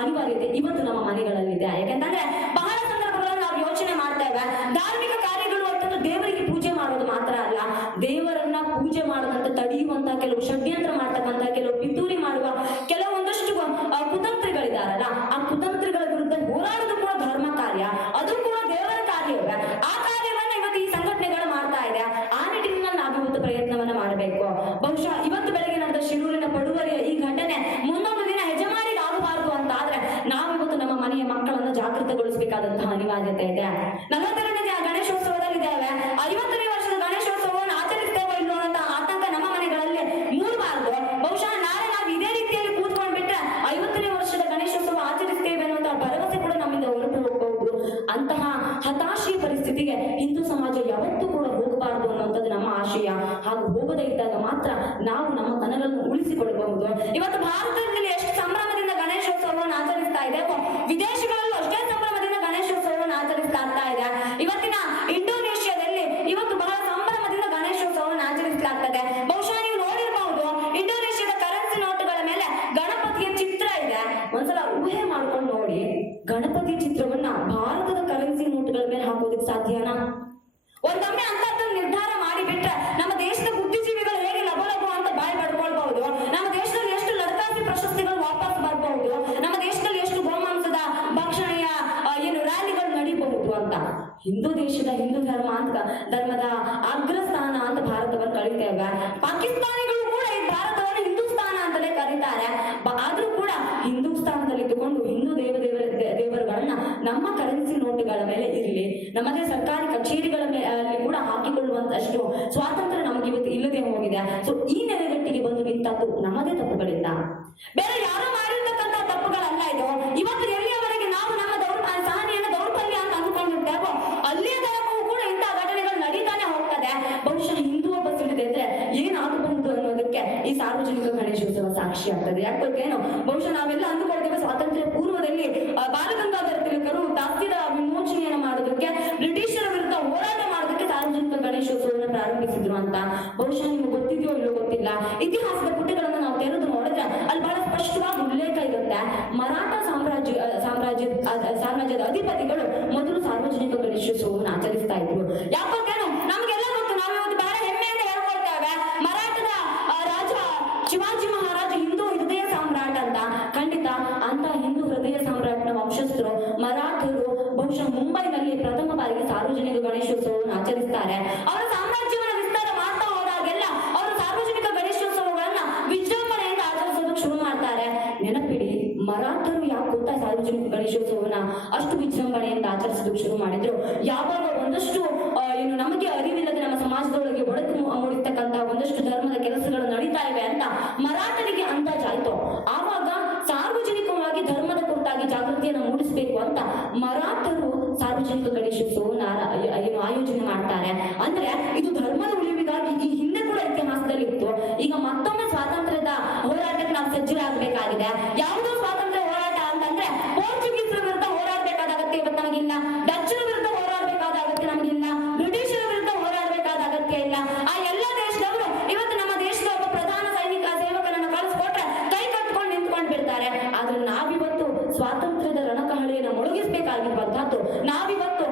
ಅನಿವಾರ್ಯತೆ ಇವತ್ತು ನಮ್ಮ ಮನೆಗಳಲ್ಲಿದೆ. ಯಾಕೆಂತಂದ್ರೆ ಬಹಳ ಸಂದರ್ಭಗಳಲ್ಲಿ ನಾವು ಯೋಚನೆ ಮಾಡ್ತೇವೆ, ಧಾರ್ಮಿಕ ಕಾರ್ಯಗಳು ಅಂತಂದ್ರೆ ದೇವರಿಗೆ ಪೂಜೆ ಮಾಡೋದು ಮಾತ್ರ ಅಲ್ಲ, ದೇವರನ್ನ ಪೂಜೆ ಮಾಡೋದಂತ ತಡೆಯುವಂತಹ ಕೆಲವು ಷಡ್ಯಂತ್ರ ಮಾಡ್ತಕ್ಕಂತಹ ಕೆಲವು ಪಿತೂರಿ ಮಾಡುವ ಕೆಲವೊಂದಷ್ಟು ಕುತಂತ್ರಿಗಳಿದಾರಲ್ಲ, ಆ ಕುತಂತ್ರಿಗಳ ವಿರುದ್ಧ ಹೋರಾಡೋದು ಕೂಡ ಧರ್ಮ ಕಾರ್ಯ, ಅದು ಕೂಡ ದೇವರ ಕಾರ್ಯವೇ. ಆ ಕಾರ್ಯವನ್ನ ಇವತ್ತು ಈ ಸಂಘಟನೆಗಳು ಮಾಡ್ತಾ ಇದೆ. ಆ ನಿಟ್ಟಿನಲ್ಲಿ ನಾವು ಇವತ್ತು ಪ್ರಯತ್ನವನ್ನ ಮಾಡಬೇಕು. ಬಹುಶಃ ಇವತ್ತು ಬೆಳಗ್ಗೆ ನಡೆದ ಶಿರೂರಿನ ಪಡುವರಿಯ ಈ ಘಟನೆ ಮುಂದೊಂದು ದಿನ ಹೆಜಮಾರಿಗೆ ಆಗಬಾರದು ಅಂತ ಆದ್ರೆ ನಾವಿವತ್ತು ನಮ್ಮ ಮನೆಯ ಮಕ್ಕಳನ್ನು ಜಾಗೃತಗೊಳಿಸಬೇಕಾದಂತಹ ಅನಿವಾರ್ಯತೆ ಇದೆ. 42ನೇ ಗಣೇಶೋತ್ಸವದಲ್ಲಿದ್ದೇವೆ, 50ನೇ ವರ್ಷದ ಗಣೇಶೋತ್ಸವವನ್ನು ಆಚರಿಸ್ತೇವೋ ಇಲ್ಲೋ ಅಂತ ಆತಂಕ ನಮ್ಮ ಮನೆಗಳಲ್ಲಿ ಮೂಡಬಾರದು. ಬಹುಶಃ ನಾಳೆ ನಾವು ಇದೇ ರೀತಿಯಲ್ಲಿ ಕೂತ್ಕೊಂಡು ಬಿಟ್ರೆ 50ನೇ ವರ್ಷದ ಗಣೇಶೋತ್ಸವ ಆಚರಿಸ್ತೇವೆ ಅನ್ನುವಂತಹ ಭರವಸೆ ಕೂಡ ನಮ್ಮಿಂದ ಹೊರಟು ಹೋಗಬಹುದು. ಅಂತಹ ಹತಾಶೆಯ ಪರಿಸ್ಥಿತಿಗೆ ಹಿಂದೂ ಸಮಾಜ ಯಾವತ್ತೂ ಕೂಡ ಹೋಗಬಾರದು ಅನ್ನುವಂಥದ್ದು ನಮ್ಮ ಆಶಯ. ಹಾಗೂ ಹೋಗದೇ ಇದ್ದಾಗ ಮಾತ್ರ ನಾವು ನಮ್ಮ ತನಗಳನ್ನು ಉಳಿಸಿಕೊಳ್ಳಬಹುದು. ಇವತ್ತು ಭಾರತದಲ್ಲಿ ಎಷ್ಟು ಸಂಭ್ರಮದಿಂದ ಗಣೇಶೋತ್ಸವವನ್ನು ಆಚರಿಸ್ತಾ ಇದ್ದೇವೋ ವಿದೇಶಗಳಲ್ಲೂ ಅಷ್ಟೇ ಸಂಭ್ರಮದಿಂದ ಗಣೇಶೋತ್ಸವವನ್ನು ಆಚರಿಸಲಾಗ್ತಾ ಇದೆ. ಇವತ್ತಿನ ಇಂಡೋನೇಷ್ಯಾದಲ್ಲಿ ಇವತ್ತು ಬಹಳ ಸಂಭ್ರಮದಿಂದ ಗಣೇಶೋತ್ಸವವನ್ನು ಆಚರಿಸಲಾಗ್ತದೆ. ಬಹುಶಃ ನೀವು ನೋಡಿರಬಹುದು, ಇಂಡೋನೇಷ್ಯಾದ ಕರೆನ್ಸಿ ನೋಟುಗಳ ಮೇಲೆ ಗಣಪತಿಯ ಚಿತ್ರ ಇದೆ. ಒಂದ್ಸಲ ಊಹೆ ಮಾಡ್ಕೊಂಡು ನೋಡಿ, ಗಣಪತಿ ಚಿತ್ರವನ್ನ ಭಾರತದ ಕರೆನ್ಸಿ ನೋಟುಗಳ ಮೇಲೆ ಹಾಕೋದಕ್ಕೆ ಸಾಧ್ಯನಾ? ಒಂದೊಮ್ಮೆ ಅಂತದ್ದನ್ನು ನಿರ್ಧಾರ ಮಾಡಿಬಿಟ್ರೆ ನಮ್ಮ ದೇಶದ ಬುದ್ಧಿಜೀವಿಗಳು ಹೇಗೆ ಲಭೋ ಲಭೋ ಅಂತ ಬಾಯಿ ಪಡ್ಕೊಳ್ಬಹುದು. ನಮ್ಮ ದೇಶದಲ್ಲಿ ಎಷ್ಟು ಲಡ್ಕಾಸಿ ಪ್ರಶಸ್ತಿಗಳು ವಾಪಸ್ ಬರಬಹುದು, ನಮ್ಮ ದೇಶದಲ್ಲಿ ಎಷ್ಟು ಗೋಮಾಂಸದ ಭಕ್ಷಣೆಯ ಏನು ರ್ಯಾಲಿಗಳು ನಡೀಬಹುದು ಅಂತ. ಹಿಂದೂ ದೇಶದ ಹಿಂದೂ ಧರ್ಮದ ಅಗ್ರಸ್ಥಾನ ಅಂತ ಭಾರತವನ್ನು ಕರೀತೇವೆ. ಪಾಕಿಸ್ತಾನಿಗಳು ಕೂಡ ಈ ಭಾರತವನ್ನು ಹಿಂದೂಸ್ತಾನ ಅಂತಲೇ ಕರೀತಾರೆ. ಆದ್ರೂ ಕೂಡ ಹಿಂದೂಸ್ತಾನದಲ್ಲಿ ಇಟ್ಟುಕೊಂಡು ಹಿಂದೂ ದೇವರುಗಳನ್ನ ನಮ್ಮ ಕರೆನ್ಸಿ ನೋಟುಗಳ ಮೇಲೆ ಇರಲಿ, ನಮ್ಮದೇ ಸರ್ಕಾರಿ ಕಚೇರಿಗಳ ಮೇಲೆ ಕೂಡ ಹಾಕಿಕೊಳ್ಳುವಂತಷ್ಟು ಸ್ವಾತಂತ್ರ್ಯ ನಮಗೆ ಇವತ್ತು ಇಲ್ಲದೆ ಹೋಗಿದೆ. ಸೊ ಈ ನೆಲೆಗಟ್ಟಿಗೆ ಬಂದು ನಿಂತದ್ದು ನಮ್ಮದೇ ತಪ್ಪುಗಳಿಂದ, ಬೇರೆ ಯಾರು ಮಾಡಿರ್ತಕ್ಕಂಥ ತಪ್ಪುಗಳಲ್ಲ ಇದು. ಇವತ್ತು ಎಲ್ಲಿಯವರೆಗೆ ನಾವು ನಮ್ಮ ಸಹನೆಯನ್ನು ದೌರ್ಬಲ್ಯ ಅಂತ ಅಂದುಕೊಂಡಿರ್ತೇವೋ ಅಲ್ಲಿಯವರೆಗೂ ಕೂಡ ಇಂತಹ ಘಟನೆಗಳು ನಡೀತಾನೆ ಹೋಗ್ತದೆ. ಬಹುಶಃ ಹಿಂದೂ ಒಬ್ಬ ಸಿಡಿದಿದ್ರೆ ಏನಾಗಬಹುದು ಅನ್ನೋದಕ್ಕೆ ಈ ಸಾರ್ವಜನಿಕ ಗಣೇಶೋತ್ಸವ ಸಾಕ್ಷಿ ಆಗ್ತದೆ. ಯಾಕೇನು ಬಹುಶಃ ನಾವೆಲ್ಲ ಅಂದುಕೊಳ್ತೇವೆ ಸ್ವಾತಂತ್ರ್ಯ ಪೂರ್ವದಲ್ಲಿ ಬಾಲಗಂಗಾಧರ ತಿಲಕರು ದಾಸ್ಯದ ವಿಮೋಚನೆಯನ್ನು ಮಾಡೋದಕ್ಕೆ, ಬ್ರಿಟಿಷರ ವಿರುದ್ಧ ಹೋರಾಟ ಮಾಡೋದಕ್ಕೆ ಸಾರ್ವಜನಿಕ ಗಣೇಶೋತ್ಸವವನ್ನು ಪ್ರಾರಂಭಿಸಿದ್ರು ಅಂತ. ಬಹುಶಃ ನಿಮ್ಗೆ ಗೊತ್ತಿದೆಯೋ ಇಲ್ಲೋ ಗೊತ್ತಿಲ್ಲ, ಇತಿಹಾಸದ ಪುಟಗಳನ್ನು ನಾವು ತೆರೆದು ನೋಡಿದ್ರೆ ಅಲ್ಲಿ ಬಹಳ ಸ್ಪಷ್ಟವಾಗಿ ಉಲ್ಲೇಖ ಇರುತ್ತೆ. ಮರಾಠ ಸಾಮ್ರಾಜ್ಯದ ಸಮಾಜದ ಅಧಿಪತಿಗಳು ಮೊದಲು ಸಾರ್ವಜನಿಕ ಗಣೇಶೋತ್ಸವವನ್ನು ಆಚರಿಸ್ತಾ ಇದ್ರು. ಯಾಕಂತೇನು ನಮಗೆಲ್ಲ ಗೊತ್ತು, ನಾವು ಇವತ್ತು ಬಹಳ ಹೆಮ್ಮೆಯಿಂದ ಹೇಳ್ಕೊಳ್ತೇವೆ ಮರಾಠದ ರಾಜ ಶಿವಾಜಿ ಮಹಾರಾಜ ಹಿಂದೂ ಹೃದಯ ಸಾಮ್ರಾಟ್ ಅಂತ. ಖಂಡಿತ ಅಂತ ಹಿಂದೂ ಹೃದಯ ಸಾಮ್ರಾಟ್ನ ವಂಶಸ್ಥರು ಮರಾಠರು ಬಹುಶಃ ಮುಂಬೈನಲ್ಲಿ ಪ್ರಥಮ ಬಾರಿಗೆ ಸಾರ್ವಜನಿಕ ಗಣೇಶೋತ್ಸವವನ್ನು ಆಚರಿಸ್ತಾರೆ. ಅವರ ಸಾಮ್ರಾಜ್ಯವನ್ನ ವಿಸ್ತಾರ ಮಾಡ್ತಾ ಹೋದಾಗೆಲ್ಲ ಅವರು ಸಾರ್ವಜನಿಕ ಗಣೇಶೋತ್ಸವಗಳನ್ನ ವಿಜೃಂಭಣೆಯಿಂದ ಆಚರಿಸೋದಕ್ಕೆ ಶುರು ಮಾಡ್ತಾರೆ. ನೆನಪಿಡಿ, ಮರಾಠರು ಯಾಕೆ ಗೊತ್ತಾ ಸಾರ್ವಜನಿಕ ಗಣೇಶೋತ್ಸವವನ್ನ ಅಷ್ಟು ವಿಜೃಂಭಣೆಯಿಂದ ಆಚರಿಸೋದಕ್ಕೆ ಶುರು ಮಾಡಿದ್ರು? ಯಾವಾಗ ಒಂದಷ್ಟು ಏನು ನಮಗೆ ಅರಿವಿಲ್ಲದೆ ನಮ್ಮ ಸಮಾಜದೊಳಗೆ ಒಡಕು ಮೂಡಿರ್ತಕ್ಕಂಥ ಒಂದಷ್ಟು ಧರ್ಮದ ಕೆಲಸಗಳು ನಡೀತಾ ಇವೆ ಅಂತ ಮರಾಠರಿಗೆ ಅಂದಾಜಾಯ್ತು. ಆವಾಗ ಸಾರ್ವಜನಿಕವಾಗಿ ಧರ್ಮದ ಕುರಿತಾಗಿ ಜಾಗೃತಿಯನ್ನು ಮೂಡಿಸಬೇಕು ಅಂತ ಮರಾಠರು ಸಾರ್ವಜನಿಕ ಗಣೇಶೋತ್ಸವವನ್ನು ಆಯೋಜನೆ ಮಾಡ್ತಾರೆ. ಅಂದ್ರೆ ಇದು ಧರ್ಮದ ಉಳಿವಿಗಾಗಿ ಈ ಹಿಂದೆ ಕೂಡ ಇತಿಹಾಸದಲ್ಲಿ ಇತ್ತು. ಈಗ ಮತ್ತೊಮ್ಮೆ ಸ್ವಾತಂತ್ರ್ಯದ ಹೋರಾಟಕ್ಕೆ ನಾವು ಸಜ್ಜರಾಗಬೇಕಾಗಿದೆ. ಯಾವುದೋ ಸ್ವಾತಂತ್ರ್ಯ ಹೋರಾಟ ಅಂತಂದ್ರೆ ಪೋರ್ಚುಗೀಸರ ವಿರುದ್ಧ ಹೋರಾಡಬೇಕಾದ ಅಗತ್ಯ ಇವತ್ತು ನಮಗಿಲ್ಲ, ಡಚ್ಚರ ವಿರುದ್ಧ ಹೋರಾಡಬೇಕಾದ ಅಗತ್ಯ ನಮಗಿಲ್ಲ, ಬ್ರಿಟಿಷರ ವಿರುದ್ಧ ಹೋರಾಡಬೇಕಾದ ಅಗತ್ಯ ಇಲ್ಲ. ಆ ಎಲ್ಲ ದೇಶದವರು ಇವತ್ತು ನಮ್ಮ ದೇಶದ ಒಬ್ಬ ಪ್ರಧಾನ ಸೈನಿಕ ಸೇವಕನನ್ನು ಕಳಿಸ್ಕೊಟ್ರೆ ಕೈ ಕಟ್ಕೊಂಡು ನಿಂತ್ಕೊಂಡು ಬಿಡ್ತಾರೆ. ಆದ್ರೆ ನಾವಿವತ್ತು ಸ್ವಾತಂತ್ರ್ಯದ ರಣಕಹಳೆಯನ್ನು ಮೊಳಗಿಸಬೇಕಾಗಿರುವಂತಹದ್ದು, ನಾವಿವತ್ತು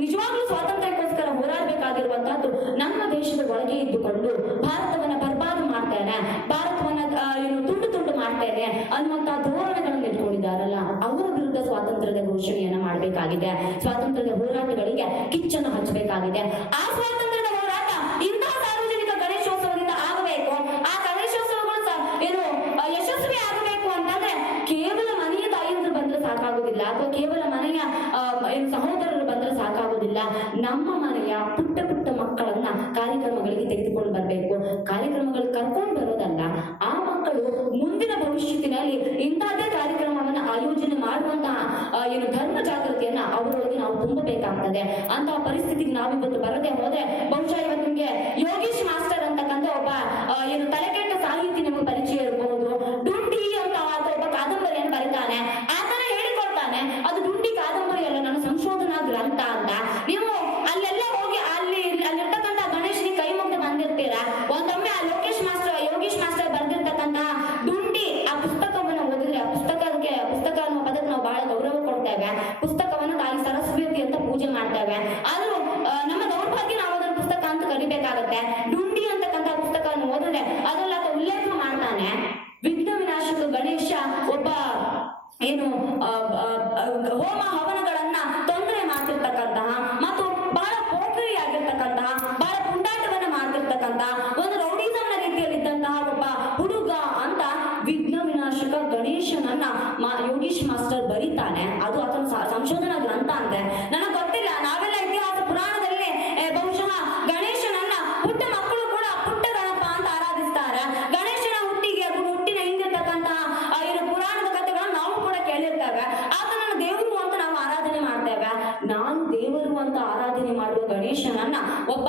ನಿಜವಾಗ್ಲೂ ಸ್ವಾತಂತ್ರ್ಯಕ್ಕೋಸ್ಕರ ಹೋರಾಡಬೇಕಾಗಿರುವಂತಹದ್ದು ನಮ್ಮ ದೇಶದ ಒಳಗೆ ಇದ್ದುಕೊಂಡು ಭಾರತವನ್ನ ಬರ್ಬಾದು ಮಾಡ್ತೇನೆ, ಭಾರತವನ್ನ ತುಂಡು ತುಂಡು ಮಾಡ್ತೇನೆ ಅನ್ನುವಂತಹ ಧೋರಣೆಗಳನ್ನು ಇಟ್ಕೊಂಡಿದ್ದಾರಲ್ಲ, ಅವರ ವಿರುದ್ಧ ಸ್ವಾತಂತ್ರ್ಯದ ಘೋಷಣೆಯನ್ನ ಮಾಡಬೇಕಾಗಿದೆ. ಸ್ವಾತಂತ್ರ್ಯದ ಹೋರಾಟಗಳಿಗೆ ಕಿಚ್ಚನ್ನು ಹಚ್ಚಬೇಕಾಗಿದೆ. ಆ ಸ್ವಾತಂತ್ರ್ಯದ ಹೋರಾಟ ಇಂತಹ ಸಾರ್ವಜನಿಕ ಗಣೇಶೋತ್ಸವದಿಂದ ಆಗಬೇಕು. ಆ ಗಣೇಶೋತ್ಸವಗಳು ಯಶಸ್ವಿ ಆಗಬೇಕು ಅಂತಂದ್ರೆ ಕೇವಲ ಮನೆಯ ತಾಯಿಯಂದ್ರು ಬಂದ್ರೆ ಸಾಕಾಗುದಿಲ್ಲ, ಅಥವಾ ಕೇವಲ ಮನೆಯ ಸಹೋದರರು ಬಂದ್ರೆ ಸಾಕಾಗುದಿಲ್ಲ. ನಮ್ಮ ಮನೆಯ ಪುಟ್ಟ ಪುಟ್ಟ ಮಕ್ಕಳನ್ನ ಕಾರ್ಯಕ್ರಮಗಳಿಗೆ ತೆಗೆದುಕೊಂಡು ಬರಬೇಕು. ಕಾರ್ಯಕ್ರಮಗಳು ಕರ್ಕೊಂಡು ಬರೋದಲ್ಲ, ಆ ಮಕ್ಕಳು ಮುಂದಿನ ಭವಿಷ್ಯತ್ತಿನಲ್ಲಿ ಇಂತಹದೇ ಕಾರ್ಯಕ್ರಮವನ್ನು ಆಯೋಜನೆ ಮಾಡುವಂತಹ ಧರ್ಮ ಜಾಗೃತಿಯನ್ನ ಅವರೊಳಗೆ ನಾವು ತುಂಬಬೇಕಾಗ್ತದೆ. ಅಂತಹ ಪರಿಸ್ಥಿತಿಗೆ ನಾವಿವತ್ತು ಬರದೆ ಹೋದ್ರೆ ಬಹುಶಃ ಇವತ್ತು ನಿಮ್ಗೆ ಯೋಗೀಶ್ ಮಾಸ್ಟರ್ ಅಂತಕ್ಕಂಥ ಒಬ್ಬ ತಲೆಕೆಟ್ಟ ಸಾಹಿತಿ ನಿಮಗೆ ಪರಿಚಯ ಇರಬಹುದು. ಡುಂಡಿ ಅಂತ ಒಬ್ಬ ಕಾದಂಬರಿಯನ್ನು ಬರೀತಾನೆ. ಆತನ ಹೇಳಿಕೊಡ್ತಾನೆ ಅದು ಡುಂಡಿ ಕಾದಂಬರಿ ಅಲ್ಲ, ನನ್ನ ಸಂಶೋಧನಾ ಗ್ರಂಥ ಅಂತ. ನೀವು ಅಲ್ಲೆಲ್ಲ ಹೋಗಿ ಅಲ್ಲಿರ್ತಕ್ಕಂಥ ಗಣೇಶನಿಗೆ ಕೈ ಮುಗ್ದು ಬಂದಿರ್ತೀರಾ. ಒಂದೊಮ್ಮೆ ಆ ಯೋಗೀಶ್ ಮಾಸ್ಟರ್ ಬರ್ದಿರ್ತಕ್ಕಂಥ ಡುಂಡಿ ಆ ಪುಸ್ತಕವನ್ನು ಓದಿದ್ರೆ, ಆ ಪುಸ್ತಕ ಅನ್ನೋ ಪದಕ್ಕೆ ನಾವು ಬಹಳ ಗೌರವ ಕೊಡ್ತೇವೆ. ಪುಸ್ತಕವನ್ನು ತಾಯಿ ಸರಸ್ವತಿ ಅಂತ ಪೂಜೆ ಮಾಡ್ತೇವೆ. ಆದ್ರೂ ನಮ್ಮ ದೌರ್ಭಾಗ್ಯ ನಾವು ಅದನ್ನ ಪುಸ್ತಕ ಅಂತ ಕರಿಬೇಕಾಗತ್ತೆ. ಡುಂಡಿ ಅಂತಕ್ಕಂಥ ಪುಸ್ತಕವನ್ನು ಓದಿದ್ರೆ ಅದರಲ್ಲಿ ಆತ ಉಲ್ಲೇಖ ಮಾಡ್ತಾನೆ, ವಿಘ್ನ ವಿನಾಶಕ ಗಣೇಶ ಒಬ್ಬ ಹೋಮ ಹವನಗಳನ್ನ ತೊಂದರೆ ಮಾಡ್ತಿರ್ತಕ್ಕಂತಹ ಮತ್ತು ಬಹಳ ಪೋಖರಿಯಾಗಿರ್ತಕ್ಕಂತಹ, ಬಹಳ ಪುಂಡಾಟವನ್ನ ಮಾಡ್ತಿರ್ತಕ್ಕಂತಹ, ಒಂದು ರೌಡಿಸಂನ ರೀತಿಯಲ್ಲಿದ್ದಂತಹ ಒಬ್ಬ ಹುಡುಗ ಅಂತ ವಿಘ್ನ ವಿನಾಶಕ ಗಣೇಶನನ್ನ ಯೋಗೀಶ್ ಮಾಸ್ಟರ್ ಬರೀತಾನೆ. ಅದು ಆತನ ಸಂಶೋಧನಾ ಗ್ರಂಥ ಅಂತೆ. ನನಗೆ ಗೊತ್ತಿಲ್ಲ, ನಾವೆಲ್ಲ ಇತಿಹಾಸ ಪುರಾಣದಲ್ಲಿ ಬಹುಶಃ ಗಣೇಶನನ್ನ ಪುಟ್ಟ ಮಕ್ಕಳು ಕೂಡ ಪುಟ್ಟ ಗಣಪ ಅಂತ ಆರಾಧಿಸ್ತಾರೆ. ಗಣೇಶನ ಹುಟ್ಟಿನ ಹಿಂದಿರ್ತಕ್ಕಂತಹ ಪುರಾಣದ ಕಥೆಗಳನ್ನು ನಾವು ಕೂಡ ಕೇಳಿರ್ತೇವೆ. ಆತನನ್ನ ದೇವರು ಅಂತ ನಾವು ಆರಾಧನೆ ಮಾಡ್ತೇವೆ. ನಾನು ದೇವರು ಅಂತ ಆರಾಧನೆ ಮಾಡುವ ಗಣೇಶನನ್ನ ಒಬ್ಬ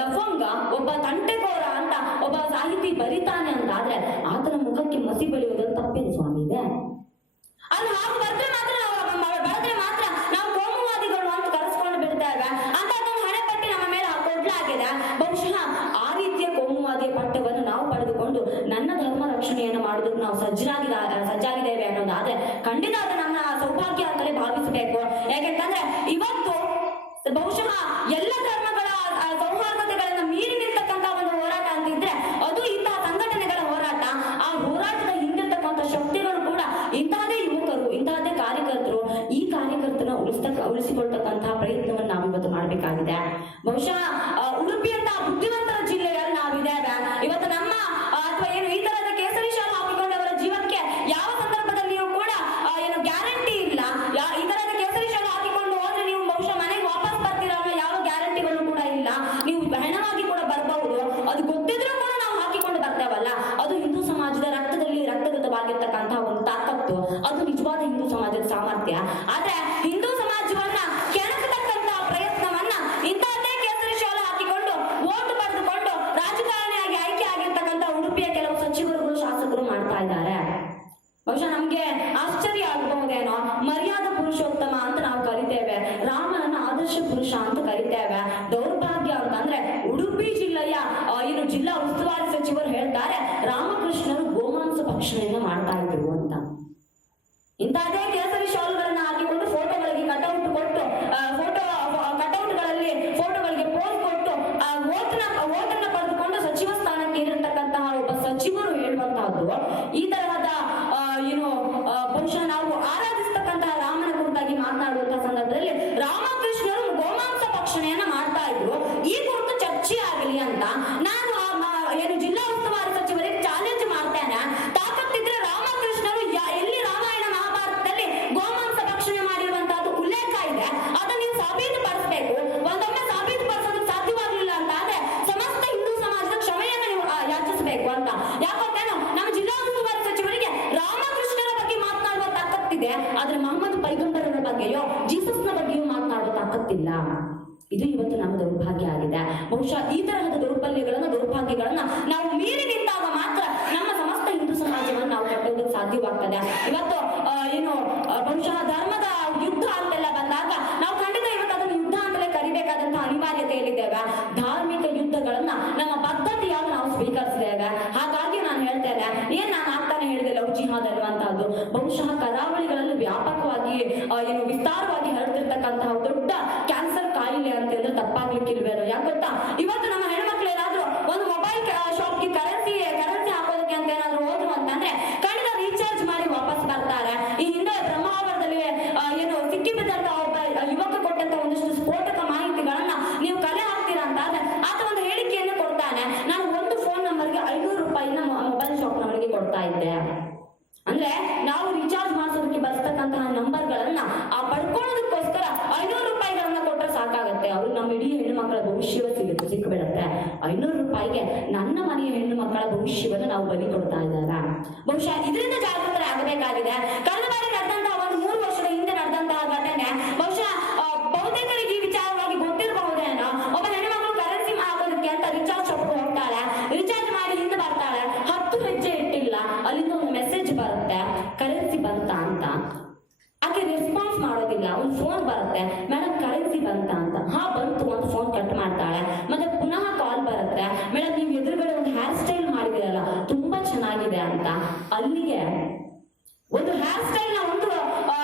ಲಫಂಗ, ಒಬ್ಬ ತಂಟೆಕೋರ ಅಂತ ಒಬ್ಬ ಸಾಹಿತಿ ಬರಿತಾನೆ ಅಂತಾದ್ರೆ ಆತನ ಮುಖಕ್ಕೆ ಮಸಿ ಬೆಳೆಯೋದನ್ನು ತಪ್ಪೇನು ಸ್ವಾಮಿ ಇದೆ? ಅದು ಹಾಗೆ ಬರೆದ್ರೆ ಮಾತ್ರ ನಾವು ಕೋಮುವಾದಿಗಳು ಅಂತ ಕರೆಸ್ಕೊಂಡು ಬಿಡ್ತೇವೆ ಅಂತ ಅದನ್ನು ಹಣೆ ಪಟ್ಟಿ ನಮ್ಮ ಮೇಲೆ ಕೊಡ್ಲಾಗಿದೆ. ಬಹುಶಃ ಆ ರೀತಿಯ ಕೋಮುವಾದಿಯ ಪಠ್ಯವನ್ನು ನಾವು ಪಡೆದುಕೊಂಡು ನನ್ನ ಧರ್ಮ ರಕ್ಷಣೆಯನ್ನು ಮಾಡೋದಕ್ಕೆ ನಾವು ಸಜ್ಜಾಗಿದ್ದೇವೆ ಅನ್ನೋದಾದ್ರೆ ಖಂಡಿತ ಅದು ನಮ್ಮ ಸೌಭಾಗ್ಯ ಅಂತಲೇ ಭಾವಿಸಬೇಕು. ಯಾಕೆಂತಂದ್ರೆ ಇವತ್ತು ಬಹುಶಃ ಎಲ್ಲ ಧರ್ಮಗಳ ಸೌಹಾರ್ದತೆಗಳನ್ನ ಮೀರಿ ನಿಲ್ತಕ್ಕಂಥ ಒಂದು ಹೋರಾಟ ಅಂತಿದ್ರೆ ಅದು ಇಂತಹ ಸಂಘಟನೆಗಳ ಹೋರಾಟ. ಆ ಹೋರಾಟದ ಹಿಂದಿರ್ತಕ್ಕಂಥ ಶಕ್ತಿಗಳು ಕೂಡ ಇಂತಹದೇ ಯುವಕರು, ಇಂತಹದೇ ಕಾರ್ಯಕರ್ತರು. ಈ ಕಾರ್ಯಕರ್ತನ ಉಳಿಸಿಕೊಳ್ತಕ್ಕಂತಹ ಪ್ರಯತ್ನವನ್ನು ನಾವಿವತ್ತು ಮಾಡಬೇಕಾಗಿದೆ. ಬಹುಶಃ ಉಡುಪಿಯಂತಹ ಬುದ್ಧಿವಂತರ ಜಿಲ್ಲೆಯಲ್ಲಿ ನಾವಿದ್ದೇವೆ. ಇವತ್ತು ನಮ್ಮ ಅಥವಾ ಈ ತರದ ಕೇಸರಿ ಶಾಲು ಹಾಕಿಕೊಂಡವರ ಜೀವನಕ್ಕೆ ಯಾವ ಸಂದರ್ಭದಲ್ಲಿಯೂ ಕೂಡ ಗ್ಯಾರಂಟಿ ಇಲ್ಲ. ಈ ತರದ ಕೇಸರಿ ಶಾಲು ಹಾಕಿಕೊಂಡು ಹೋದ್ರೆ ನೀವು ಬಹುಶಃ ಮನೆಗೆ ವಾಪಸ್ ಬರ್ತೀರಾ ಅನ್ನೋ ಯಾವ ಗ್ಯಾರಂಟಿಗಳು ಕೂಡ ಇಲ್ಲ. ನೀವು ಹೆಣವಾಗಿ ಕೂಡ ಬರಬಹುದು. ಅದು ಗೊತ್ತಿದ್ರೂ ಕೂಡ ನಾವು ಹಾಕಿಕೊಂಡು ಬರ್ತೇವಲ್ಲ, ಅದು ಹಿಂದೂ ಸಮಾಜದ ರಕ್ತಗತವಾಗಿರ್ತಕ್ಕಂತಹ ಒಂದು ತಾಕತ್ತು. ಅದು ನಿಜವಾದ ಹಿಂದೂ ಸಮಾಜದ ಸಾಮರ್ಥ್ಯ. ಆದ್ರೆ ಹಿಂದೂ ಸಮಾಜವನ್ನ ಕೆಣಕತಕ್ಕಂತಹ ಪ್ರಯತ್ನವನ್ನ ಇಂತಹದ್ದೇ ಕೇಸರಿ ಮಾತನಾಡುವಂತಹ ಸಂದರ್ಭದಲ್ಲಿ ರಾಮಕೃಷ್ಣರು ಗೋಮಾಂಸ ಭಕ್ಷಣೆಯನ್ನ ಮಾಡ್ತಾ ಇದ್ರು. ಈ ಕುರಿತು ಚರ್ಚೆ ಆಗಲಿ ಅಂತ ನಾನು ಏನು ಜಿಲ್ಲಾ ಉಸ್ತುವಾರಿ ಸಚಿವರಿಗೆ ಚಾಲೆಂಜ್ ಮಾಡ್ತೇನೆ. ತಾಕತ್ತಿದ್ರೆ ರಾಮಕೃಷ್ಣರು ಎಲ್ಲಿ ರಾಮಾಯಣ ಮಹಾಭಾರತದಲ್ಲಿ ಗೋಮಾಂಸ ಭಕ್ಷಣೆ ಮಾಡಿರುವಂತಹದ್ದು ಉಲ್ಲೇಖ ಇದೆ, ಅದನ್ನ ನೀವು ಸಾಬೀತುಪಡಿಸಬೇಕು. ಒಂದೊಮ್ಮೆ ಸಾಬೀತುಪಡಿಸೋದಕ್ಕೆ ಸಾಧ್ಯವಾಗಲಿಲ್ಲ ಅಂತ ಆದ್ರೆ ಸಮಸ್ತ ಹಿಂದೂ ಸಮಾಜದ ಕ್ಷಮೆಯನ್ನು ನೀವು ಯಾಚಿಸಬೇಕು ಅಂತ. ಯಾಕಂತೇನು ನಮ್ಮ ಜಿಲ್ಲಾ ಉಸ್ತುವಾರಿ ಸಚಿವರಿಗೆ ರಾಮಕೃಷ್ಣರ ಬಗ್ಗೆ ಮಾತನಾಡುವ ತಾಕತ್ತಿದೆ, ಆದ್ರೆ ಮೊಹಮ್ಮದ್ ಪೈಗಂಬರರ ಬಗ್ಗೆಯೋ ಜೀಸಸ್ನ ಬಗ್ಗೆಯೂ ಮಾತನಾಡುವ ತಾಕತ್ತಿಲ್ಲ. ಇದು ಇವತ್ತು ನಮ್ಮ ದೌರ್ಭಾಗ್ಯ ಆಗಿದೆ. ಬಹುಶಃ ಈ ತರಹದ ದೌರ್ಭಾಗ್ಯಗಳನ್ನ ನಾವು ಮೀರಿ ನಿಂತಾಗ ಮಾತ್ರ ನಮ್ಮ ಸಮಸ್ತ ಹಿಂದೂ ಸಮಾಜವನ್ನು ನಾವು ಕಟ್ಟೋದಕ್ಕೆ ಸಾಧ್ಯವಾಗ್ತದೆ. ಇವತ್ತು ಏನು ಬಹುಶಃ ಧರ್ಮದ ಯುದ್ಧ ಅಂತೆಲ್ಲ ಬಂದಾಗ ನಾವು ಖಂಡಿತ ಇವತ್ತು ಅದನ್ನು ಯುದ್ಧ ಅಂತಲೇ ಕರಿಬೇಕಾದಂತಹ ಅನಿವಾರ್ಯತೆಯಲ್ಲಿದ್ದೇವೆ. ಧಾರ್ಮಿಕ ಯುದ್ಧಗಳನ್ನ ನಮ್ಮ ಪದ್ಧತಿಯಾಗಿ ನಾವು ಸ್ವೀಕರಿಸಿದ್ದೇವೆ. ಹಾಗಾಗಿ ನಾನು ಹೇಳ್ತೇನೆ, ನಾನು ಆಗ್ತಾನೆ ಹೇಳಿದೆ ಲವ್ ಜಿಹಾದ್ ಅನ್ನುವಂತಹದ್ದು ಬಹುಶಃ ಕರಾವಳಿಗಳಲ್ಲಿ ವ್ಯಾಪಕವಾಗಿ ಏನು ವಿಸ್ತಾರವಾಗಿ ಹರಡ್ತಿರ್ತಕ್ಕಂತಹ ದೊಡ್ಡ ಕ್ಯಾನ್ಸರ್ ಕಾಯಿಲೆ ಅಂತಂದ್ರೆ ತಪ್ಪಾಗ್ಲಿಕ್ಕಿಲ್ವೇನೋ. ಯಾಕೊತ್ತಾ, ಇವತ್ತು ನಮ್ಮ ಹೆಣ್ಮಕ್ಳು ಏನಾದ್ರು ಒಂದು ಮೊಬೈಲ್ ಶಾಪ್ಗೆ ಕರೆನ್ಸಿ ಹಾಕೋದಕ್ಕೆ ಅಂತ ಏನಾದ್ರು ಹೋದ್ರು ಅಂತಂದ್ರೆ ಖಂಡಿತ ರೀಚಾರ್ಜ್ ಮಾಡಿ ವಾಪಸ್ ಬರ್ತಾರೆ. ಈ ಹಿಂದೆ ಬ್ರಹ್ಮಾವರದಲ್ಲಿ ಏನು ಸಿಕ್ಕಿಬಿದ್ದಂತ ಒಬ್ಬ ಯುವಕ ಕೊಟ್ಟಂತ ಒಂದಷ್ಟು ಸ್ಫೋಟಕ ಮಾಹಿತಿಗಳನ್ನ ನೀವು ಕಲೆ ಹಾಕ್ತೀರಾ ಅಂತ ಆದ್ರೆ ಆತ ಒಂದು ಹೇಳಿಕೆಯನ್ನು ಕೊಡ್ತಾನೆ, ನಾನು ಒಂದು ಫೋನ್ ನಂಬರ್ಗೆ 500 ರೂಪಾಯಿನ ಮೊಬೈಲ್ ಶಾಪ್ ನವರಿಗೆ ಕೊಡ್ತಾ ಇದ್ದೆ. ಅಂದ್ರೆ ನಾವು ರೀಚಾರ್ಜ್ ಮಾಡಿಸೋದಕ್ಕೆ ಬರ್ತಕ್ಕಂತಹ ನಂಬರ್ಗಳನ್ನ ಪಡ್ಕೊಳ್ಳೋದಕ್ಕೋಸ್ಕರ 500 ರೂಪಾಯಿಗಳನ್ನ ಕೊಟ್ಟರೆ ಸಾಕಾಗತ್ತೆ. ಅವ್ರು ನಮ್ಮ ಇಡೀ ಹೆಣ್ಣು ಮಕ್ಕಳ ಭವಿಷ್ಯವೇ ಸಿಕ್ಕಿಬಿಡತ್ತೆ. 500 ರೂಪಾಯಿಗೆ ನನ್ನ ಮನೆಯ ಹೆಣ್ಣು ಮಕ್ಕಳ ಭವಿಷ್ಯವನ್ನು ನಾವು ಬಲಿ ಕೊಡ್ತಾ ಇದ್ದಾರೆ. ಬಹುಶಃ ಇದರಿಂದ ಜಾಗೃತರಾಗಬೇಕಾಗಿದೆ. ಕಳೆದ ಬಾರಿ ನಡೆದಂತಹ ಒಂದು 3 ವರ್ಷದ ಹಿಂದೆ ನಡೆದಂತಹ ಘಟನೆ ಬಹುಶಃ ಬಹುತೇಕರಿಗೆ ಈ ವಿಚಾರವಾಗಿ ಗೊತ್ತಿರಬಹುದೇನೋ. ಒಬ್ಬ ಹೆಣ್ಣು ಮಕ್ಕಳು ಕರೆನ್ಸಿ ಹಾಕೋದಕ್ಕೆ ಅಂತ ರಿಚಾರ್ಜ್ ಶಾಪ್ ಹೋಗ್ತಾಳೆ, ರಿಚಾರ್ಜ್ ಮಾಡಿ ಹಿಂದೆ ಬರ್ತಾಳೆ, 10 ಹೆಜ್ಜೆ ಇಟ್ಟಿಲ್ಲ, ಅಲ್ಲಿಂದ ಒಂದು ಮೆಸೇಜ್ ಬರುತ್ತೆ ಕರೆನ್ಸಿ ಬಂತ ಅಂತ. ಆಕೆ ರೆಸ್ಪಾನ್ಸ್ ಮಾಡೋದಿಲ್ಲ. ಒಂದು ಫೋನ್ ಬರುತ್ತೆ, ಮೇಡಮ್ ಕರೆನ್ಸಿ ಬಂತ ಅಂತ. ಬಂತು, ಒಂದು ಫೋನ್ ಕಟ್ ಮಾಡ್ತಾಳೆ. ಮತ್ತೆ ಪುನಃ ಕಾಲ್ ಬರುತ್ತೆ, ಮೇಡಮ್ ನೀವು ಎದುರುಗಡೆ ಒಂದು ಹೇರ್ ಸ್ಟೈಲ್ ಮಾಡಿದಿರಲ್ಲ ತುಂಬಾ ಚೆನ್ನಾಗಿದೆ ಅಂತ. ಅಲ್ಲಿಗೆ ಒಂದು ಹೇರ್ ಸ್ಟೈಲ್ ನ ಒಂದು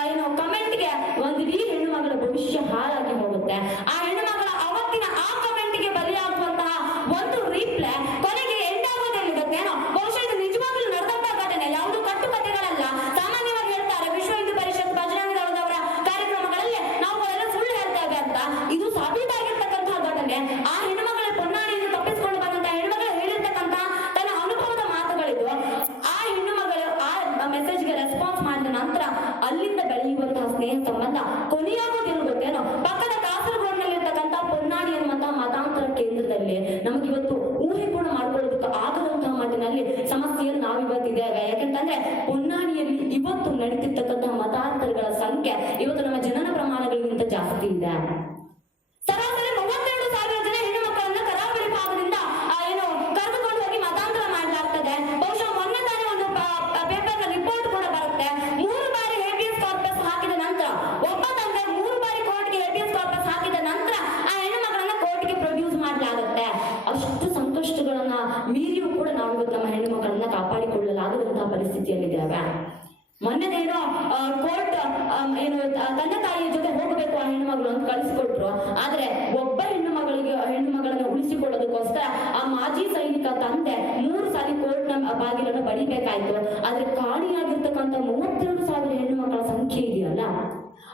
ಏನು ಕಮೆಂಟ್ಗೆ ಒಂದು ಇಡೀ ಹೆಣ್ಣು ಮಗಳ ಭವಿಷ್ಯ ಹಾಳಾಗಿ ಹೋಗುತ್ತೆ. ಆ ಹೆಣ್ಣು ಮಗಳ ಅವತ್ತಿನ ಆ ಕಮೆಂಟ್ಗೆ ಬಲಿಯಾಗುವಂತಹ ಒಂದು ರೀಪ್ಲೇ ಕೊನೆಗೆ ಎಂಡ್ ಆಗೋದೇನಿರುತ್ತೇನೋ. ಬಹುಶಃ ಇದು ನಿಜವಾಗ್ಲೂ ನಡೆದಂತಹ ಘಟನೆ, ಯಾವುದು ಕಟ್ಟುಕತೆಗಳಲ್ಲ. ಸಾಮಾನ್ಯವಾಗಿ ಹೇಳ್ತಾರೆ ವಿಶ್ವ ಹಿಂದೂ ಪರಿಷತ್ ಬಜರಂಗ ದಳದವರ ಕಾರ್ಯಕ್ರಮಗಳಲ್ಲಿ ನಾವು ಎಲ್ಲ ಸುಳ್ಳು ಹೇಳ್ತೇವೆ ಅಂತ. ಇದು ಸಾಬೀತಾಗಿರ್ತಕ್ಕಂತಹ ಘಟನೆ. ಆ ಹೆಣ್ಣುಮಗಳ ಪೊನ್ನಾಣಿಯನ್ನು ತಪ್ಪಿಸಿಕೊಂಡು ಬಂದಂತಹ ಹೆಣ್ಣುಮಗಳು ಹೇಳಿರ್ತಕ್ಕಂತಹ ತನ್ನ ಅನುಭವದ ಮಾತುಗಳಿದ್ದು ಆ ಹೆಣ್ಣುಮಗಳು ಆ ಮೆಸೇಜ್ಗೆ ರೆಸ್ಪಾನ್ಸ್ ಮಾಡಿದ ನಂತರ ಅಲ್ಲಿಂದ ಬೆಳೆಯುವಂತಹ ಸ್ನೇಹ ಸಂಬಂಧ ಕೊನೆಯಾಗೋದೇನು ಗೊತ್ತೇನೋ, ಪಕ್ಕದ ಕಾಸರಗೋಡಿನಲ್ಲಿರ್ತಕ್ಕಂತಹ ಪೊನ್ನಾಣಿ ಅನ್ನುವಂತಹ ಮತಾಂತರ ಕೇಂದ್ರದಲ್ಲಿ ನಮಗಿವತ್ತು ಊಹೆ ಕೂಡ ಮಾಡ್ಕೊಳ್ಳೋದಕ್ಕೆ ಆಗದಂತಹ ಮಟ್ಟಿನಲ್ಲಿ ಸಮಸ್ಯೆಯನ್ನು ನಾವಿವತ್ತಿದ್ದೇವೆ. ಯಾಕಂತಂದ್ರೆ ಪೊನ್ನಾಣಿಯಲ್ಲಿ ಇವತ್ತು ನಡೀತಿರ್ತಕ್ಕಂತಹ ಮತಾಂತರಗಳ ಸಂಖ್ಯೆ ಇವತ್ತು ನಮ್ಮ ಜನನ ಪ್ರಮಾಣಗಳಿಗಿಂತ ಜಾಸ್ತಿ ಇದೆ. ಸರಾಸರಿ 32,000 ಜನ ಹೆಣ್ಣು ಮಕ್ಕಳನ್ನ ಕರಾವಳಿ ಭಾಗದಿಂದ ಏನು ಕರೆದುಕೊಂಡು ಹೋಗಿ ಮತಾಂತರ ಮಾಡಲಾಗ್ತದೆ. ಬಹುಶಃ ಮೊನ್ನೆ ತಾನೇ ಒಂದು ಪೇಪರ್ ನ ರಿಪೋರ್ಟ್ ಕೂಡ ಬರುತ್ತೆ. 3 ಬಾರಿ ಹೇಬಿಯಸ್ ಕಾರ್ಪಸ್ ಹಾಕಿದ ನಂತರ ಒಬ್ಬ ತಂದೆ 3 ಬಾರಿ ಕೋರ್ಟ್ಗೆ ಹೇಬಿಯಸ್ ಕಾರ್ಪಸ್ ಹಾಕಿದ ನಂತರ ಆ ಹೆಣ್ಣು ಮಕ್ಕಳನ್ನ ಕೋರ್ಟ್ಗೆ ಪ್ರೊಡ್ಯೂಸ್ ಮಾಡಲಾಗುತ್ತೆ. ಅಷ್ಟು ಸಂಕಷ್ಟಗಳನ್ನ ಮೀರಿಯೂ ಕೂಡ ನಾವು ಇವತ್ತು ನಮ್ಮ ಹೆಣ್ಣು ಮಕ್ಕಳನ್ನ ಕಾಪಾಡಿಕೊಳ್ಳಲಾಗದಂತಹ ಪರಿಸ್ಥಿತಿಯಲ್ಲಿದ್ದೇವೆ. ಮೊನ್ನೆದೇನೋ ಕೋರ್ಟ್ ಏನು ತಂದೆ ತಾಯಿಯ ಜೊತೆ ಹೋಗಬೇಕು ಆ ಹೆಣ್ಣು ಮಗಳು ಅಂತ ಕಳಿಸಿಕೊಟ್ರು. ಆದ್ರೆ ಒಬ್ಬ ಹೆಣ್ಣು ಮಗಳನ್ನ ಉಳಿಸಿಕೊಳ್ಳೋದಕ್ಕೋಸ್ಕರ ಆ ಮಾಜಿ ಸೈನಿಕ ತಂದೆ 3 ಸಾರಿ ಕೋರ್ಟ್ ನ ಬಾಗಿಲನ್ನು ಬಡಿಬೇಕಾಯ್ತು. ಆದ್ರೆ ಕಾಣಿಯಾಗಿರ್ತಕ್ಕಂಥ 32,000 ಹೆಣ್ಣು ಮಕ್ಕಳ ಸಂಖ್ಯೆ ಇದೆಯಲ್ಲ,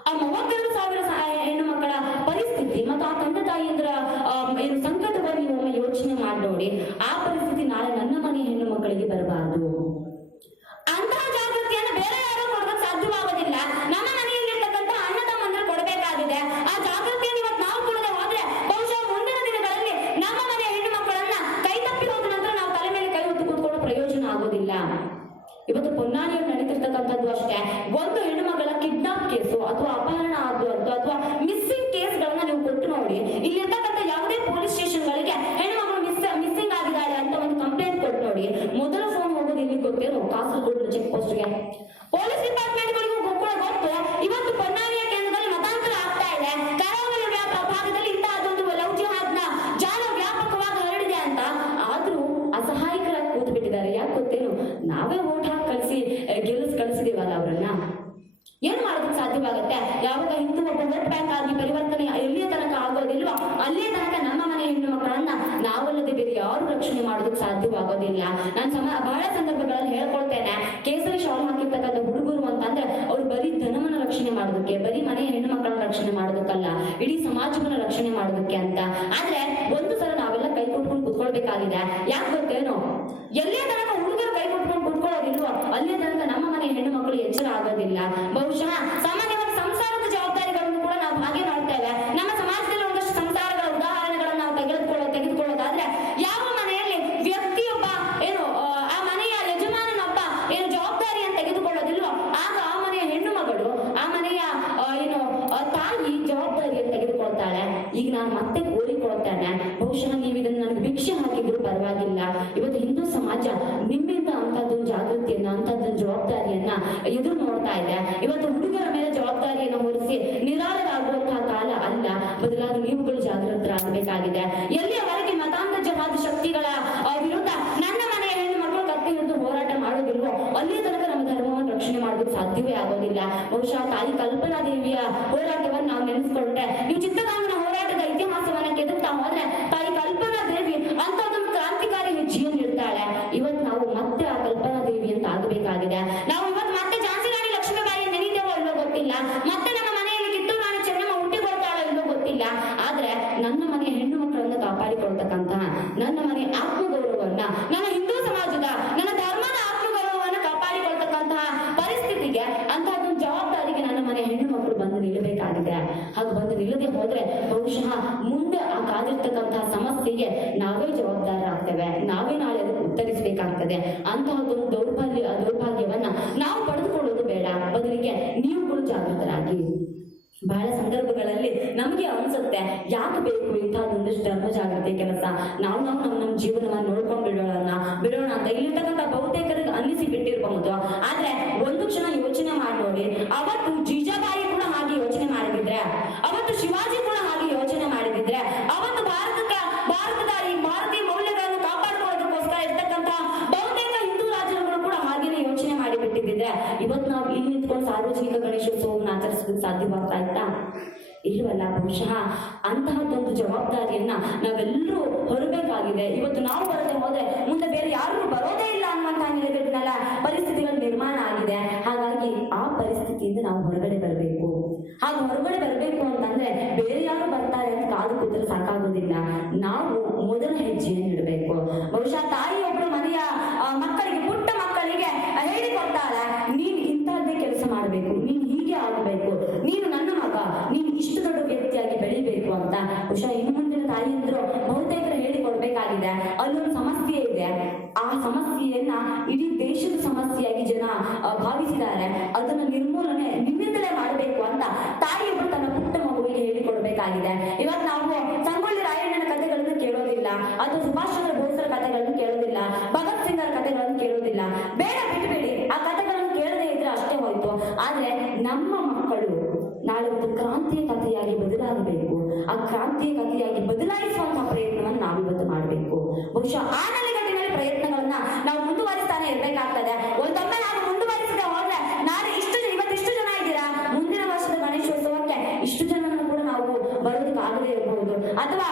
ಆ 32,000 ಹೆಣ್ಣು ಮಕ್ಕಳ ಪರಿಸ್ಥಿತಿ ಮತ್ತು ಆ ತಂದೆ ತಾಯಿಯಂದ್ರ ಏನು ಸಂಕಟವನ್ನು ಒಮ್ಮೆ ಯೋಚನೆ ಮಾಡಿ ನೋಡಿ. ಆ ಪರಿಸ್ಥಿತಿ ನಾಳೆ ನನ್ನ ಮನೆ ಹೆಣ್ಣು ಮಕ್ಕಳಿಗೆ ಬರಬಾರದು. ಅಂತಹ ಜಾಗೃತಿಯನ್ನು ಬೇರೆ ಯಾರು ಕೊಡೋದಕ್ಕೆ ಸಾಧ್ಯವಾಗೋದಿಲ್ಲ. ನಮ್ಮ ಮನೆಯಲ್ಲಿರ್ತಕ್ಕಂಥ ಅಣ್ಣ ತಮ್ಮಂದ್ರೆ ಕೊಡಬೇಕಾಗಿದೆ. ಆ ಜಾಗೃತಿಯನ್ನು ಇವತ್ತು ನಾವು ಕೊಡದೆ ಹೋದ್ರೆ ಬಹುಶಃ ಮುಂದಿನ ದಿನಗಳಲ್ಲಿ ನಮ್ಮ ಮನೆಯ ಹೆಣ್ಣು ಮಕ್ಕಳನ್ನ ಕೈ ತಪ್ಪಿ ಹೋದ ನಂತರ ನಾವು ತಲೆ ಮೇಲೆ ಕೈ ಹೊತ್ತು ಕೂತ್ಕೊಳ್ಳೋ ಪ್ರಯೋಜನ ಆಗೋದಿಲ್ಲ. ಇವತ್ತು ಪೊನ್ನಾಣಿಯಲ್ಲಿ ನಡೀತಿರ್ತಕ್ಕಂಥದ್ದು ಅಷ್ಟೇ. ಒಂದು ಹೆಣ್ಣು ಮಗಳ ಕಿಡ್ನಾಪ್ ಕೇಸು ಅಥವಾ ಅಪಹರಣ ಆಗುವಂತ ಅಥವಾ ಮಿಸ್ಸಿಂಗ್ ಕೇಸ್ಗಳನ್ನ ನೀವು ಕೊಟ್ಟು ನೋಡಿ. ಇಲ್ಲಿರ್ತಕ್ಕಂಥ ಯಾವುದೇ ಪೊಲೀಸ್ ಸ್ಟೇಷನ್ಗಳಿಗೆ ಹೆಣ್ಣು ಮಗಳು ಮಿಸ್ಸಿಂಗ್ ಆಗಿದ್ದಾಳೆ ಅಂತ ಒಂದು ಕಂಪ್ಲೇಂಟ್ ಕೊಟ್ಟು ನೋಡಿ. ಮೊದಲ ಫೋನ್ ಹೋಗೋದು ಇಲ್ಲಿ ಗೊತ್ತೇನು, ಕಾಸರಗೋಡು ಚೆಕ್ ಪೋಸ್ಟ್ಗೆ. ಪೊಲೀಸ್ ಡಿಪಾರ್ಟ್ಮೆಂಟ್ಗಳಿಗೂ ಗೊತ್ತು ಇವತ್ತು ಪೊನ್ನಾಣಿಯ ಕೇಂದ್ರದಲ್ಲಿ ಮತಾಂತರ ಆಗ್ತಾ ಇದೆ, ಕರಾವಳಿ ಭಾಗದಲ್ಲಿ ಇಂತಹದೊಂದು ಲವ್ ಜಿಹಾದ್ನ ಜಾಲ ವ್ಯಾಪಕವಾಗಿ ಹರಡಿದೆ ಅಂತ. ಆದ್ರೂ ಅಸಹಾಯಕರಾಗಿ ಕೂತ್ ಬಿಟ್ಟಿದ್ದಾರೆ. ಯಾಕೆ ಗೊತ್ತೇನು, ನಾವೇ ಓಟ್ ಹಾಕಿ ಕಳಿಸಿದೀವಲ್ಲ ಅವರನ್ನ. ಏನ್ ಮಾಡೋದಕ್ಕೆ ಸಾಧ್ಯವಾಗುತ್ತೆ? ಯಾವಾಗ ಹಿಂದೂ ಒಬ್ಬ ವೋಟ್ ಬ್ಯಾಂಕ್ ಆಗಿ ಪರಿವರ್ತನೆ ಎಲ್ಲಿಯ ತನಕ ಆಗೋದಿಲ್ವೋ ಅಲ್ಲಿಯ ತನಕ ನಮ್ಮ ಮನೆ ಹೆಣ್ಣು ಮಕ್ಕಳನ್ನ ನಾವಲ್ಲದೆ ಬೇರೆ ಯಾರು ರಕ್ಷಣೆ ಮಾಡೋದಕ್ಕೆ ಸಾಧ್ಯವಾಗೋದಿಲ್ಲ. ನಾನು ಬಹಳ ಸಂದರ್ಭಗಳಲ್ಲಿ ಹೇಳ್ಕೊಳ್ತೇನೆ, ಕೇಸರಿ ಶಾಲ್ ಹಾಕಿರ್ತಕ್ಕಂಥ ಹುಡುಗರು ಅಂತಂದ್ರೆ ಅವ್ರು ಬರೀ ಧನವನ್ನ ರಕ್ಷಣೆ ಮಾಡೋದಕ್ಕೆ, ಬರೀ ಮನೆ ಹೆಣ್ಣು ಹೆಣ್ಣು ಮಕ್ಕಳನ್ನ ರಕ್ಷಣೆ ಮಾಡೋದಕ್ಕಲ್ಲ, ಇಡೀ ಸಮಾಜವನ್ನ ರಕ್ಷಣೆ ಮಾಡೋದಕ್ಕೆ ಅಂತ. ಆದ್ರೆ ಒಂದು ಸಲ ನಾವೆಲ್ಲ ಕೈ ಕೊಟ್ಕೊಂಡು ಕುತ್ಕೊಳ್ಬೇಕಾಗಿದೆ. ಯಾಕೆ ಗೊತ್ತೇನು, ಎಲ್ಲೇ ತನಕ ಹುಡುಗರು ಕೈ ಕೊಟ್ಕೊಂಡು ಕುತ್ಕೊಳ್ಳೋದಿಲ್ವೋ ಅಲ್ಲೇ ತನಕ ನಮ್ಮ ಮನೆ ಹೆಣ್ಣು ಮಕ್ಕಳು ಎಚ್ಚರ ಆಗೋದಿಲ್ಲ. ಬಹುಶಃ ಸಾಮಾನ್ಯವಾಗಿ ಸಂಸಾರದ ಜವಾಬ್ದಾರಿಗಳನ್ನು ಕೂಡ ನಾವು ಹಾಗೆ ಮಾಡ್ತೇವೆ. ನಮ್ಮ ಸಮಾಜದಲ್ಲಿ ಒಂದಷ್ಟು ಸಂಸಾರಗಳ ಉದಾಹರಣೆಗಳನ್ನು ನಾವು ತೆಗೆದುಕೊಳ್ಳೋದಾದ್ರೆ, ಯಾವ ಮನೆಯಲ್ಲಿ ವ್ಯಕ್ತಿಯೊಬ್ಬ ಏನು ಆ ಮನೆಯ ಯಜಮಾನನೊಬ್ಬ ಏನು ಜವಾಬ್ದಾರಿಯನ್ನು ತೆಗೆದುಕೊಳ್ಳೋದಿಲ್ವೋ ಆಗ ಆ ಮನೆಯ ಹೆಣ್ಣು ಮಗಳು, ಆ ಮನೆಯ ಏನು ತಾಯಿ ಜವಾಬ್ದಾರಿಯನ್ನು ತೆಗೆದುಕೊಳ್ತಾಳೆ. ಈಗ ನಾನು ಮತ್ತೆ ಕೋರಿಕೊಳ್ತೇನೆ, ಬಹುಶಃ ನೀವು ಇದನ್ನು ನನಗೆ ಭಿಕ್ಷೆ ಹಾಕಿದ್ರು ಪರವಾಗಿಲ್ಲ, ಇವತ್ತು ಹಿಂದೂ ಸಮಾಜ ನಿಮ್ಮಿಂದ ಅಂತದ್ದೊಂದು ಜಾಗೃತಿಯನ್ನ, ಅಂತದ್ದೊಂದು ಜವಾಬ್ದಾರಿಯನ್ನ ಎದುರು ನೋಡ್ತಾ ಇದೆ. ಇವತ್ತು ಹುಡುಗರ ಮೇಲೆ ಜವಾಬ್ದಾರಿಯನ್ನು ಹೊರಿಸಿ ನಿರಾಳರಾಗುವಂತಹ ಕಾಲ ಅಲ್ಲ, ಬದಲಾಗಿ ನೀವುಗಳು ಜಾಗೃತರಾಗಬೇಕಾಗಿದೆ. ಎಲ್ಲಿಯವರೆಗೆ ಮತಾಂಧ ಜಹಾದ್ ಶಕ್ತಿಗಳ ವಿರುದ್ಧ ನನ್ನ ಮನೆಯ ಹೆಣ್ಣು ಮಕ್ಕಳು ಕತ್ತಿ ಹಿಡಿದು ಹೋರಾಟ ಮಾಡೋದಿಲ್ವೋ ಅಲ್ಲಿ ತನಕ ನಮ್ಮ ಧರ್ಮವನ್ನು ರಕ್ಷಣೆ ಮಾಡೋದಕ್ಕೆ ಸಾಧ್ಯವೇ ಆಗೋದಿಲ್ಲ. ಬಹುಶಃ ತಾಯಿ ಕಲ್ಪನಾ ದೇವಿಯ ಹೋರಾಟವನ್ನು ನಾವು ನೆನೆಸ್ಕೊಂಡ್ರೆ, ನೀವು ಚಿತ್ರಗಾಂಗನ ಹೋರಾಟದ ಇತಿಹಾಸವನ್ನ ಕೆದಕ್ತಾ ಹೋದ್ರೆ ತಾಯಿ ಕಲ್ಪನಾ ದೇವಿ ಅಂತದೊಂದು ಕ್ರಾಂತಿಕಾರಿ ಹೆಜ್ಜೆಯನ್ನು ಇಡ್ತಾಳೆ. ಇವತ್ತು ನಾವು ಮತ್ತೆ ಆ ಕಲ್ಪನಾ ದೇವಿ ಅಂತ ಆಗಬೇಕಾಗಿದೆ. ನಾವು ಇವತ್ತು ಮತ್ತೆ ಝಾನ್ಸಿ ರಾಣಿ ಲಕ್ಷ್ಮೀಬಾಯಿ ನೆನೀತೇವೋ ಇಲ್ಲೋ ಗೊತ್ತಿಲ್ಲ, ಮತ್ತೆ ನಮ್ಮ ಮನೆಯಲ್ಲಿ ಕಿತ್ತೂರು ರಾಣಿ ಚೆನ್ನಮ್ಮ ಹುಟ್ಟಿಕೊಳ್ತಾಳೋ ಇಲ್ಲೋ ಗೊತ್ತಿಲ್ಲ. ಆದ್ರೆ ನನ್ನ ಮನೆಯ ಹೆಣ್ಣು ಮಕ್ಕಳನ್ನು ಕಾಪಾಡಿಕೊಳ್ತಕ್ಕಂತಹ, ನನ್ನ ಮನೆಯ ಆತ್ಮಗೌರವವನ್ನ, ನನ್ನ ಹಿಂದೂ ಸಮಾಜದ, ನನ್ನ ಧರ್ಮದ ಆತ್ಮಗೌರವವನ್ನು ಕಾಪಾಡಿಕೊಳ್ತಕ್ಕಂತಹ ಪರಿಸ್ಥಿತಿಗೆ, ಅಂತಹದೊಂದು ಜವಾಬ್ದಾರಿಗೆ ನನ್ನ ಮನೆಯ ಹೆಣ್ಣು ಮಕ್ಕಳು ಬಂದು ನಿಲ್ಲಬೇಕಾಗಿದೆ. ಹಾಗೆ ಬಂದು ನಿಲ್ಲದೆ ಹೋದ್ರೆ ಬಹುಶಃ ಮುಂದೆ ಆ ಕಾದಿರ್ತಕ್ಕಂತಹ ಸಮಸ್ಯೆಗೆ ನಾವೇ ಜವಾಬ್ದಾರರಾಗ್ತೇವೆ, ನಾವೇ ನಾಳೆ ಅದಕ್ಕೆ ಉತ್ತರಿಸಬೇಕಾಗ್ತದೆ. ಅಂತಹದೊಂದು ದೌರ್ಭಾಗ್ಯವನ್ನ ನಾವು ಪಡೆದುಕೊಳ್ಳೋದು ಬೇಡ, ಬದಲಿಗೆ ನೀವುಗಳು ಜಾಗೃತರಾಗಿ. ಬಹಳ ಸಂದರ್ಭಗಳಲ್ಲಿ ನಮಗೆ ಅನ್ಸುತ್ತೆ, ಯಾಕೆ ಬೇಕು ಇಂಥದ್ದೊಂದಿಷ್ಟು ಧರ್ಮ ಜಾಗೃತಿ ಕೆಲಸ, ನಾವು ನಮ್ಮ ಜೀವನವನ್ನು ನೋಡ್ಕೊಂಡು ಬಿಡೋಣ ಅಂತ ಇಲ್ಲಿರ್ತಕ್ಕಂಥ ಬಹುತೇಕರಿಗೆ ಅನ್ನಿಸಿ ಬಿಟ್ಟಿರಬಹುದು. ಆದ್ರೆ ಒಂದು ಕ್ಷಣ ಯೋಚನೆ ಮಾಡಿ ನೋಡಿ, ಅವತ್ತು ಜೀಜಾಬಾಯಿ ಕೂಡ ಹಾಗೆ ಯೋಚನೆ ಮಾಡಿದ್ರೆ, ಅವತ್ತು ಶಿವಾಜಿ ಕೂಡ ಹಾಗೆ ಯೋಚನೆ ಮಾಡಿದ್ರೆ, ಅವತ್ತು ಭಾರತದ ಈ ಭಾರತೀಯ ಮೌಲ್ಯಗಳನ್ನು ಕಾಪಾಡಿಕೊಳ್ಳೋದಕ್ಕೋಸ್ಕರ ಇರ್ತಕ್ಕಂಥ ಬಹುತೇಕ ಹಿಂದೂ ರಾಜ್ಯಗಳು ಕೂಡ ಹಾಗೇನೆ ಯೋಚನೆ ಮಾಡಿಬಿಟ್ಟಿದ್ರೆ, ಇವತ್ತು ನಾವು ಇಲ್ಲಿ ನಿಂತ್ಕೊಂಡು ಸಾರ್ವಜನಿಕ ಗಣೇಶೋತ್ಸವವನ್ನು ಆಚರಿಸೋದಕ್ಕೆ ಸಾಧ್ಯವಾಗ್ತಾ ಇತ್ತಾ? ಇಲ್ವಲ್ಲ. ಬಹುಶಃ ಅಂತಹದ್ದೊಂದು ಜವಾಬ್ದಾರಿಯನ್ನ ನಾವೆಲ್ಲರೂ ಹೊರಬೇಕಾಗಿದೆ. ಇವತ್ತು ನಾವು ಬರದೆ ಹೋದ್ರೆ ಮುಂದೆ ಬೇರೆ ಯಾರು ಬರೋದೇ ಇಲ್ಲ ಅನ್ನುವಂತಹ ನಿಲುವಿನ ಪರಿಸ್ಥಿತಿಗಳು ನಿರ್ಮಾಣ ಆಗಿದೆ. ಹಾಗಾಗಿ ಆ ಪರಿಸ್ಥಿತಿಯಿಂದ ನಾವು ಹೊರಗಡೆ ಬರಬೇಕು. ಹಾಗೆ ಹೊರಗಡೆ ಬರಬೇಕು ಅಂತಂದ್ರೆ ಬೇರೆ ಯಾರು ಬರ್ತಾರೆ ಅಂತ ಕಾದು ಕೂತರೆ ಸಾಕಾಗೋದಿಲ್ಲ. ನಾವು ಮೊದಲ ಹೆಜ್ಜೆಯನ್ನು ಇಡಬೇಕು. ಬಹುಶಃ ತಾಯಿಯೊಬ್ಬರು ಮನೆಯ ಮಕ್ಕಳಿಗೆ, ಪುಟ್ಟ ಮಕ್ಕಳಿಗೆ ಹೇಳಿಕೊಡ್ತಾಳೆ, ನೀನು ಇಂಥದ್ದೇ ಕೆಲಸ ಮಾಡಬೇಕು, ನೀನು ಹೀಗೆ ಆಗಬೇಕು, ನೀನು ನನ್ನ ಮಗ, ನೀನು ಇಷ್ಟು ದೊಡ್ಡ ವ್ಯಕ್ತಿಯಾಗಿ ಬೆಳಿಬೇಕು ಅಂತ. ಬಹುಶಃ ಇನ್ನು ಮುಂದಿನ ತಾಯಿಯಂದ್ರು ಬಹುತೇಕರು ಹೇಳಿಕೊಡ್ಬೇಕಾಗಿದೆ. ಅಲ್ಲೊಂದು ಸಮಸ್ಯೆ ಇದೆ, ಆ ಸಮಸ್ಯೆಯನ್ನ ಇಡೀ ದೇಶದ ಸಮಸ್ಯೆಯಾಗಿ ಜನ ಭಾವಿಸಿದ್ದಾರೆ. ಅದನ್ನ ನಿರ್ಮೂಲನೆ ನಿಮ್ಮಿಂದಲೇ ಮಾಡಬೇಕು ಅಂತ ತಾಯಿಯೊಬ್ಬರು ತನ್ನ ಪುಟ್ಟ ಮಗುವಿಗೆ ಹೇಳಿಕೊಡ್ಬೇಕಾಗಿದೆ. ಇವತ್ತು ನಾವು ಸಂಗೊಳ್ಳಿ ರಾಯಣ್ಣನ ಕಥೆಗಳನ್ನು ಕೇಳೋದಿಲ್ಲ, ಅಥವಾ ಸುಭಾಷ್ ಚಂದ್ರ ಬೋಸ್ರ ಕಥೆಗಳನ್ನು ಕೇಳೋದಿಲ್ಲ, ಭಗತ್ ಸಿಂಗರ ಕಥೆಗಳನ್ನು ಕೇಳೋದಿಲ್ಲ. ಬೇಡ, ಬಿಟ್ಟುಬಿಡಿ, ಆ ಕಥೆಗಳನ್ನು ಕೇಳದೇ ಇದ್ರೆ ಅಷ್ಟೇ ಹೋಯ್ತು. ಆದ್ರೆ ನಮ್ಮ ಮಕ್ಕಳು ನಾಳೆ ಒಂದು ಕ್ರಾಂತಿಯ ಕಥೆಯಾಗಿ ಬದಲಾಗಬೇಕು. ಆ ಕ್ರಾಂತಿಯ ಕಥೆಯಾಗಿ ಬದಲಾಯಿಸುವಂತಹ ಪ್ರಯತ್ನವನ್ನು ನಾವಿವತ್ತು ಮಾಡಬೇಕು. ಬಹುಶಃ ಆ ನೆಲೆಗಟ್ಟಿನಲ್ಲಿ ಪ್ರಯತ್ನಗಳನ್ನ ನಾವು ಮುಂದುವರಿಸ್ತಾನೆ ಇರ್ಬೇಕಾಗ್ತದೆ. ಒಂದೊಮ್ಮೆ ನಾವು ಮುಂದುವರಿಸದೆ ಹೋದ್ರೆ ನಾಳೆ ಇವತ್ತಿಷ್ಟು ಜನ ಇದ್ದೀರಾ, ಮುಂದಿನ ವರ್ಷದ ಗಣೇಶೋತ್ಸವಕ್ಕೆ ಇಷ್ಟು ಜನರನ್ನು ಕೂಡ ನಾವು ಬರೋದಕ್ಕೆ ಆಗದೇ ಇರಬಹುದು. ಅಥವಾ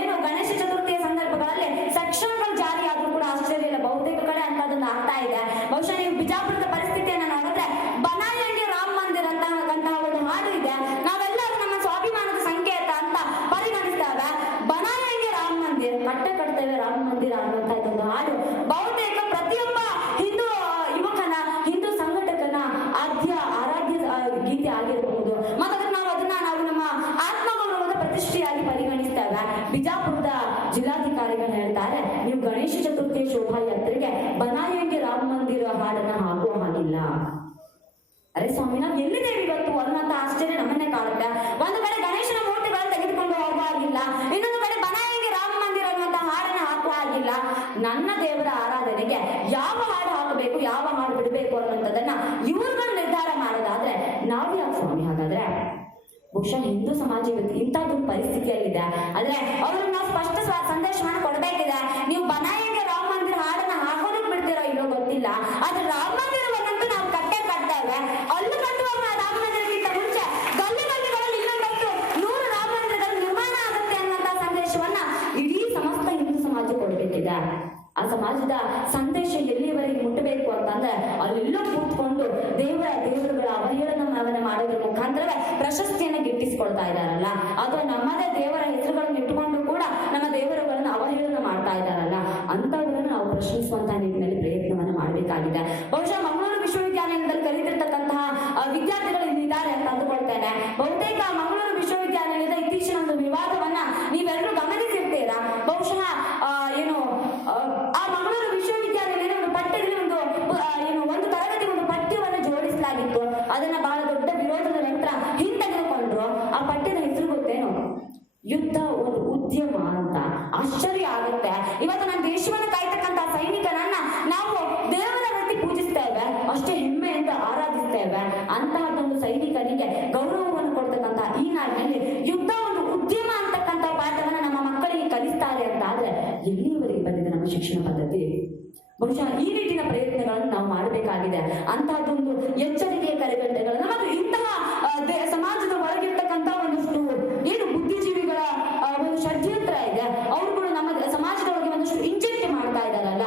ಏನು ಗಣೇಶ ಚತುರ್ಥಿಯ ಸಂದರ್ಭಗಳಲ್ಲಿ ಸೆಕ್ಷನ್ಗಳು ಜಾರಿ ಆದ್ರೂ ಕೂಡ ಆಶ್ಚರ್ಯ ಇಲ್ಲ, ಬಹುತೇಕ ಕಡೆ ಅಂತದೊಂದು ಆಗ್ತಾ ಇದೆ. ಬಹುಶಃ ನೀವು ಬಿಜಾಪುರದ ಪರಿಸ್ಥಿತಿಯನ್ನ ನೋಡಿದ್ರೆ ಬನಾಯಂಗೆ ರಾಮ ಮಂದಿರ ಅಂತಕ್ಕಂತಹ ಒಂದು ಹಾಡು ಇದೆ. ನಾವೆಲ್ಲರೂ ನಮ್ಮ ಸ್ವಾಭಿಮಾನದ ಸಂಕೇತ ಅಂತ ಪರಿಗಣಿಸ್ತೇವೆ. ಬನಾಯಂಗೆ ರಾಮ ಮಂದಿರ, ಕಟ್ತೇವೆ ರಾಮ ಮಂದಿರ ಅನ್ನುವಂತ ಇದೊಂದು ಹಾಡು ಬಹುತೇಕ ಪ್ರತಿಯೊಬ್ಬ ಹಿಂದೂ ಯುವಕನ, ಹಿಂದೂ ಸಂಘಟಕನ ಆರಾಧ್ಯ ಗೀತೆ ಆಗಿರಬಹುದು. ಮತ್ತೆ ನಾವು ನಮ್ಮ ಆತ್ಮಗೌರವದ ಪ್ರತಿಷ್ಠೆಯಾಗಿ ಪರಿಗಣಿಸ್ತೇವೆ. ಬಿಜಾಪುರದ ಜಿಲ್ಲಾಧಿಕಾರಿಗಳು ಹೇಳ್ತಾರೆ, ನೀವು ಗಣೇಶ ಚತುರ್ಥಿ ಶೋಭಾಯಾತ್ರೆಗೆ ಬನಾಯಂಗೆ ರಾಮ ಮಂದಿರ ಹಾಡನ್ನ ಹಾಕುವ ಹಾಗಿಲ್ಲ. ಅರೆ ಸ್ವಾಮಿ, ನಾವು ಎಲ್ಲಿದ್ದೇವೆ ಇವತ್ತು ಅನ್ನುವಂತ ಆಶ್ಚರ್ಯ ನಮ್ಮನ್ನೇ ಕಾಡುತ್ತೆ. ಒಂದು ಕಡೆ ಗಣೇಶನ ಮೂರ್ತಿಗಳನ್ನು ತೆಗೆದುಕೊಂಡು ಹೋಗುವ ಹಾಗಿಲ್ಲ, ಇನ್ನೊಂದು ಕಡೆ ಬನಾಯಂಗೆ ರಾಮ ಮಂದಿರ ಅನ್ನುವಂತ ಹಾಡನ್ನ ಹಾಕುವ ಹಾಗಿಲ್ಲ. ನನ್ನ ದೇವರ ಆರಾಧನೆಗೆ ಯಾವ ಹಾಡು ಹಾಕಬೇಕು, ಯಾವ ಹಾಡು ಬಿಡಬೇಕು ಅನ್ನುವಂಥದ್ದನ್ನ ಇವ್ರುಗಳು ನಿರ್ಧಾರ ಮಾಡೋದಾದ್ರೆ ನಾವು ಯಾಕೆ ಸ್ವಾಮಿ ಹಾಗಾದ್ರೆ? ಬಹುಶಃ ಹಿಂದೂ ಸಮಾಜ ಇವತ್ತು ಇಂಥದ್ದೊಂದು ಪರಿಸ್ಥಿತಿಯಲ್ಲಿದೆ. ಆದ್ರೆ ಅವ್ರಿಗೆ ನಾವು ಸ್ಪಷ್ಟ ಸಂದೇಶವನ್ನು ಕೊಡಬೇಕಿದೆ. ನೀವು ಬನಾಯಂಗೆ ರಾಮ ಮಂದಿರ ಹಾಡನ್ನ ಹಾಕೋದಕ್ಕೆ ಬಿಡ್ತೀರೋ ಇಲ್ಲೋ ಗೊತ್ತಿಲ್ಲ, ಆದ್ರೆ ರಾಮ ಮಂದಿರವನ್ನಂತೂ ನಾವು ಕಟ್ಟೇವೆ. ಅಲ್ಲೂ ಕಟ್ಟುವಾಗ ರಾಮ ಮಂದಿರಕ್ಕಿಂತ ಮುಂಚೆ ಗಲ್ಲಿಗಳಲ್ಲಿ ಇನ್ನೊಂದಷ್ಟು 100 ರಾಮ ಮಂದಿರಗಳು ನಿರ್ಮಾಣ ಆಗುತ್ತೆ ಅನ್ನುವಂತ ಸಂದೇಶವನ್ನ ಇಡೀ ಸಮಸ್ತ ಹಿಂದೂ ಸಮಾಜ ಕೊಡಬೇಕಿದೆ. ಆ ಸಮಾಜದ ಸಂದೇಶ ಎಲ್ಲಿಯವರೆಗೆ ಮುಟ್ಟಬೇಕು ಅಂತಂದ್ರೆ ಅಲ್ಲೆಲ್ಲೋ ಕೂತ್ಕೊಂಡು ದೇವರುಗಳ ಅವಹೇಳನ ಮಾಡೋದ್ರ ಮುಖಾಂತರವೇ ಪ್ರಶಸ್ತಿಯನ್ನು ಕೂರಿಸಿಕೊಳ್ತಾ ಇದ್ದಾರಲ್ಲ, ಅಥವಾ ನಮ್ಮದೇ ದೇವರ ಹೆಸರುಗಳನ್ನು ಇಟ್ಟುಕೊಂಡು ಕೂಡ ನಮ್ಮ ದೇವರುಗಳನ್ನು ಅವಹೇಳನ ಮಾಡ್ತಾ ಇದ್ದಾರಲ್ಲ, ಅಂತವರನ್ನು ನಾವು ಪ್ರಶ್ನಿಸುವಂತ ನಿಟ್ಟಿನಲ್ಲಿ ಪ್ರಯತ್ನವನ್ನು ಮಾಡಬೇಕಾಗಿದೆ. ಬಹುಶಃ ಮಂಗಳೂರು ವಿಶ್ವವಿದ್ಯಾಲಯದಲ್ಲಿ ಕಲಿತಿರ್ತಕ್ಕಂತಹ ವಿದ್ಯಾರ್ಥಿಗಳು ಇಲ್ಲಿದ್ದಾರೆ ಅಂತ ಅಂದುಕೊಳ್ತೇನೆ. ಬಹುತೇಕ ಮಂಗಳೂರು ವಿಶ್ವವಿದ್ಯಾಲಯದ ಇತ್ತೀಚಿನ ಒಂದು ವಿವಾದವನ್ನ ನೀವೆಲ್ಲರೂ ಗಮನಿಸಿರ್ತೀರಾ. ಬಹುಶಃ ಆ ಮಂಗಳೂರು ವಿಶ್ವವಿದ್ಯಾಲಯದಲ್ಲಿ ಒಂದು ಪಠ್ಯದಲ್ಲಿ ಒಂದು ತರಗತಿ ಒಂದು ಪಠ್ಯವನ್ನು ಜೋಡಿಸಲಾಗಿತ್ತು. ಅದನ್ನ ಬಹಳ ದೊಡ್ಡ ವಿರೋಧದ ನಂತರ ಹಿಂತೆಗೆದುಕೊಂಡ್ರು. ಆ ಪಠ್ಯದ ಹೆಸರು ಗೊತ್ತೇನು? ಯುದ್ಧ ಒಂದು ಉದ್ಯಮ ಅಂತ. ಆಶ್ಚರ್ಯ ಆಗುತ್ತೆ. ಇವತ್ತು ನಮ್ಮ ದೇಶವನ್ನು ಕಾಯ್ತಕ್ಕಂತ ಸೈನಿಕನನ್ನ ನಾವು ದೇವರ ರೀತಿ ಪೂಜಿಸ್ತೇವೆ, ಅಷ್ಟೇ ಹೆಮ್ಮೆಯಿಂದ ಆರಾಧಿಸ್ತೇವೆ. ಅಂತಹದೊಂದು ಸೈನಿಕನಿಗೆ ಗೌರವವನ್ನು ಕೊಡ್ತಕ್ಕಂತ ಈ ನಾಡಿನಲ್ಲಿ ಯುದ್ಧ ಒಂದು ಉದ್ಯಮ ಅಂತಕ್ಕಂಥ ಪಾಠವನ್ನ ನಮ್ಮ ಮಕ್ಕಳಿಗೆ ಕಲಿಸ್ತಾರೆ ಅಂತ ಆದ್ರೆ ಎಲ್ಲಿಯವರೆಗೆ ಬಂದಿದೆ ನಮ್ಮ ಶಿಕ್ಷಣ ಪದ್ಧತಿ? ಬಹುಶಃ ಈ ನಿಟ್ಟಿನ ಪ್ರಯತ್ನಗಳನ್ನು ನಾವು ಮಾಡಬೇಕಾಗಿದೆ. ಅಂತಹದೊಂದು ಎಚ್ಚರಿಕೆಯ ಕರೆಗಂಟೆಗಳನ್ನು ಮತ್ತು ಇಂತಹ ಸಮಾಜದ ಹೊರಗಿರ್ತಕ್ಕಂಥ ಒಂದಷ್ಟು ಏನು ಬುದ್ಧಿಜೀವಿಗಳ ಒಂದು ಷಡ್ಯಂತ್ರ ಇದೆ, ಅವರುಗಳು ನಮ್ಮ ಸಮಾಜದೊಳಗೆ ಒಂದಷ್ಟು ಇಂಜೆಕ್ಟ್ ಮಾಡ್ತಾ ಇದ್ದಾರಲ್ಲ,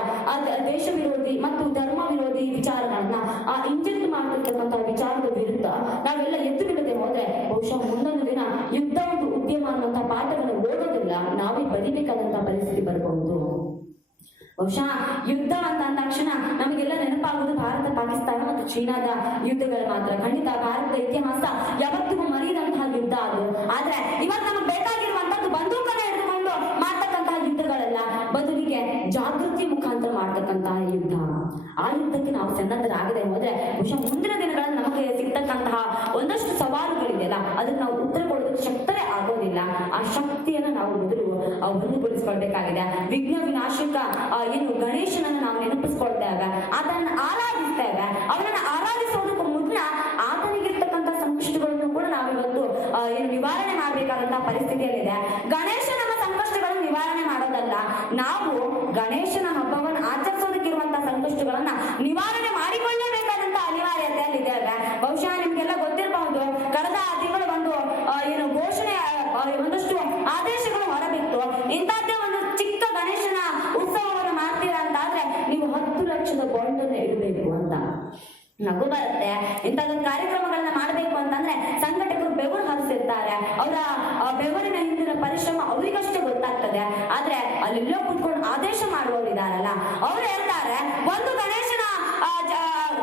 ದೇಶ ವಿರೋಧಿ ಮತ್ತು ಧರ್ಮ ವಿರೋಧಿ ವಿಚಾರಗಳನ್ನ ಆ ಇಂಜೆಕ್ಟ್ ಮಾಡ್ತಿರ್ತಕ್ಕಂಥ ವಿಚಾರದ ವಿರುದ್ಧ ನಾವೆಲ್ಲ ಎದ್ದು ಬಿಡದೆ ಹೋದ್ರೆ ಬಹುಶಃ ಮುಂದೊಂದು ದಿನ ಯುದ್ಧ ಒಂದು ಉದ್ಯಮ ಅನ್ನುವಂಥ ಪಾಠವನ್ನು ಓದೋದಿಲ್ಲ, ನಾವೇ ಬರಿಬೇಕಾದಂತಹ ಪರಿಸ್ಥಿತಿ ಬರಬಹುದು. ಬಹುಶಃ ಯುದ್ಧ ಅಂತ ಅಂದ ತಕ್ಷಣ ನಮಗೆಲ್ಲ ನೆನಪಾಗುವುದು ಭಾರತ ಪಾಕಿಸ್ತಾನ ಮತ್ತು ಚೀನಾದ ಯುದ್ಧಗಳು ಮಾತ್ರ. ಖಂಡಿತ ಭಾರತದ ಇತಿಹಾಸ ಯಾವತ್ತಿಗೂ ಮರೆಯದಂತಹ ಯುದ್ಧ ಅದು. ಆದ್ರೆ ಇವತ್ತು ನಮಗೆ ಬೇಕಾಗಿರುವಂತದ್ದು ಬಂದೂಕನ್ನ ಹಿಡಿದುಕೊಂಡು ಮಾಡ್ತಕ್ಕಂತಹ ಯುದ್ಧಗಳಲ್ಲ, ಬದಲಿಗೆ ಜಾಗೃತಿ ಮುಖಾಂತರ ಮಾಡ್ತಕ್ಕಂತಹ ಯುದ್ಧ. ಆ ಯುದ್ಧಕ್ಕೆ ನಾವು ಸನ್ನದ್ಧರಾಗದೆ ಹೋದ್ರೆ ಬಹುಶಃ ಮುಂದಿನ ದಿನಗಳಲ್ಲಿ ನಮಗೆ ಸಿಗ್ತಕ್ಕಂತಹ ಒಂದಷ್ಟು ಸವಾಲುಗಳಿದೆಯಲ್ಲ, ಅದಕ್ಕೆ ನಾವು ಉತ್ತರ ಕೊಡೋದಕ್ಕೆ ಶಕ್ತರೇ ಆಗೋದಿಲ್ಲ. ಆ ಶಕ್ತಿಯನ್ನು ನಾವು ಮೊದಲು ಹೊಂದಿಕೊಳ್ಳಿಸ್ಕೊಳ್ಬೇಕಾಗಿದೆ. ವಿಘ್ನ ವಿನಾಶಕ ಏನು ಗಣೇಶನನ್ನು ನಾವು ನೆನಪಿಸ್ಕೊಳ್ತೇವೆ, ಆತನನ್ನು ಆರಾಧಿಸ್ತೇವೆ. ಅವನನ್ನು ಆರಾಧಿಸೋದಕ್ಕೂ ಮುನ್ನ ಆತನಿಗಿರ್ತಕ್ಕಂಥ ಸಂಕಷ್ಟಗಳನ್ನು ಕೂಡ ನಾವಿವತ್ತು ನಿವಾರಣೆ ಮಾಡಬೇಕಾದಂತಹ ಪರಿಸ್ಥಿತಿಯಲ್ಲಿದೆ. ಗಣೇಶ ನಮ್ಮ ಸಂಕಷ್ಟಗಳನ್ನು ನಿವಾರಣೆ ಮಾಡೋದಲ್ಲ, ನಾವು ಗಣೇಶನ ಹಬ್ಬವನ್ನು ಆಚರಿಸೋದಕ್ಕಿರುವಂತಹ ಸಂಕಷ್ಟಗಳನ್ನ ನಿವಾರಣೆ ಮಾಡಿಕೊಳ್ಳಬೇಕಾದಂತಹ ಅನಿವಾರ್ಯತೆಯಲ್ಲಿದ್ದೇವೆ. ಬಹುಶಃ ನಿಮ್ಗೆಲ್ಲ ಗೊತ್ತಿರಬಹುದು, ಕಳೆದ ತಿಂಗಳು ಒಂದು ಘೋಷಣೆ ಒಂದಷ್ಟು ಆದೇಶಗಳು ಹೊರಬಿತ್ತು. ಇಂತಹದ್ದೇ ಒಂದು ಚಿಕ್ಕ ಗಣೇಶನ ಉತ್ಸವವನ್ನು ಮಾಡ್ತೀರಾ ಅಂತ ಆದ್ರೆ ನೀವು 10 ಲಕ್ಷದ ಬಾಂಡ್ ಅನ್ನು ಇಡಬೇಕು ಅಂತ. ನಗು ಬರುತ್ತೆ. ಇಂಥದ್ದೊಂದು ಕಾರ್ಯಕ್ರಮಗಳನ್ನ ಮಾಡಬೇಕು ಅಂತಂದ್ರೆ ಸಂಘಟಕರು ಬೆವರು ಹರಿಸಿರ್ತಾರೆ. ಅವರ ಬೆವರಿನ ಹಿಂದಿನ ಪರಿಶ್ರಮ ಅವರಿಗಷ್ಟೇ ಗೊತ್ತಾಗ್ತದೆ. ಆದ್ರೆ ಅಲ್ಲೆಲ್ಲೋ ಕುತ್ಕೊಂಡು ಆದೇಶ ಮಾಡುವವರಿದಾರಲ್ಲ, ಅವ್ರು ಹೇಳ್ತಾರೆ ಒಂದು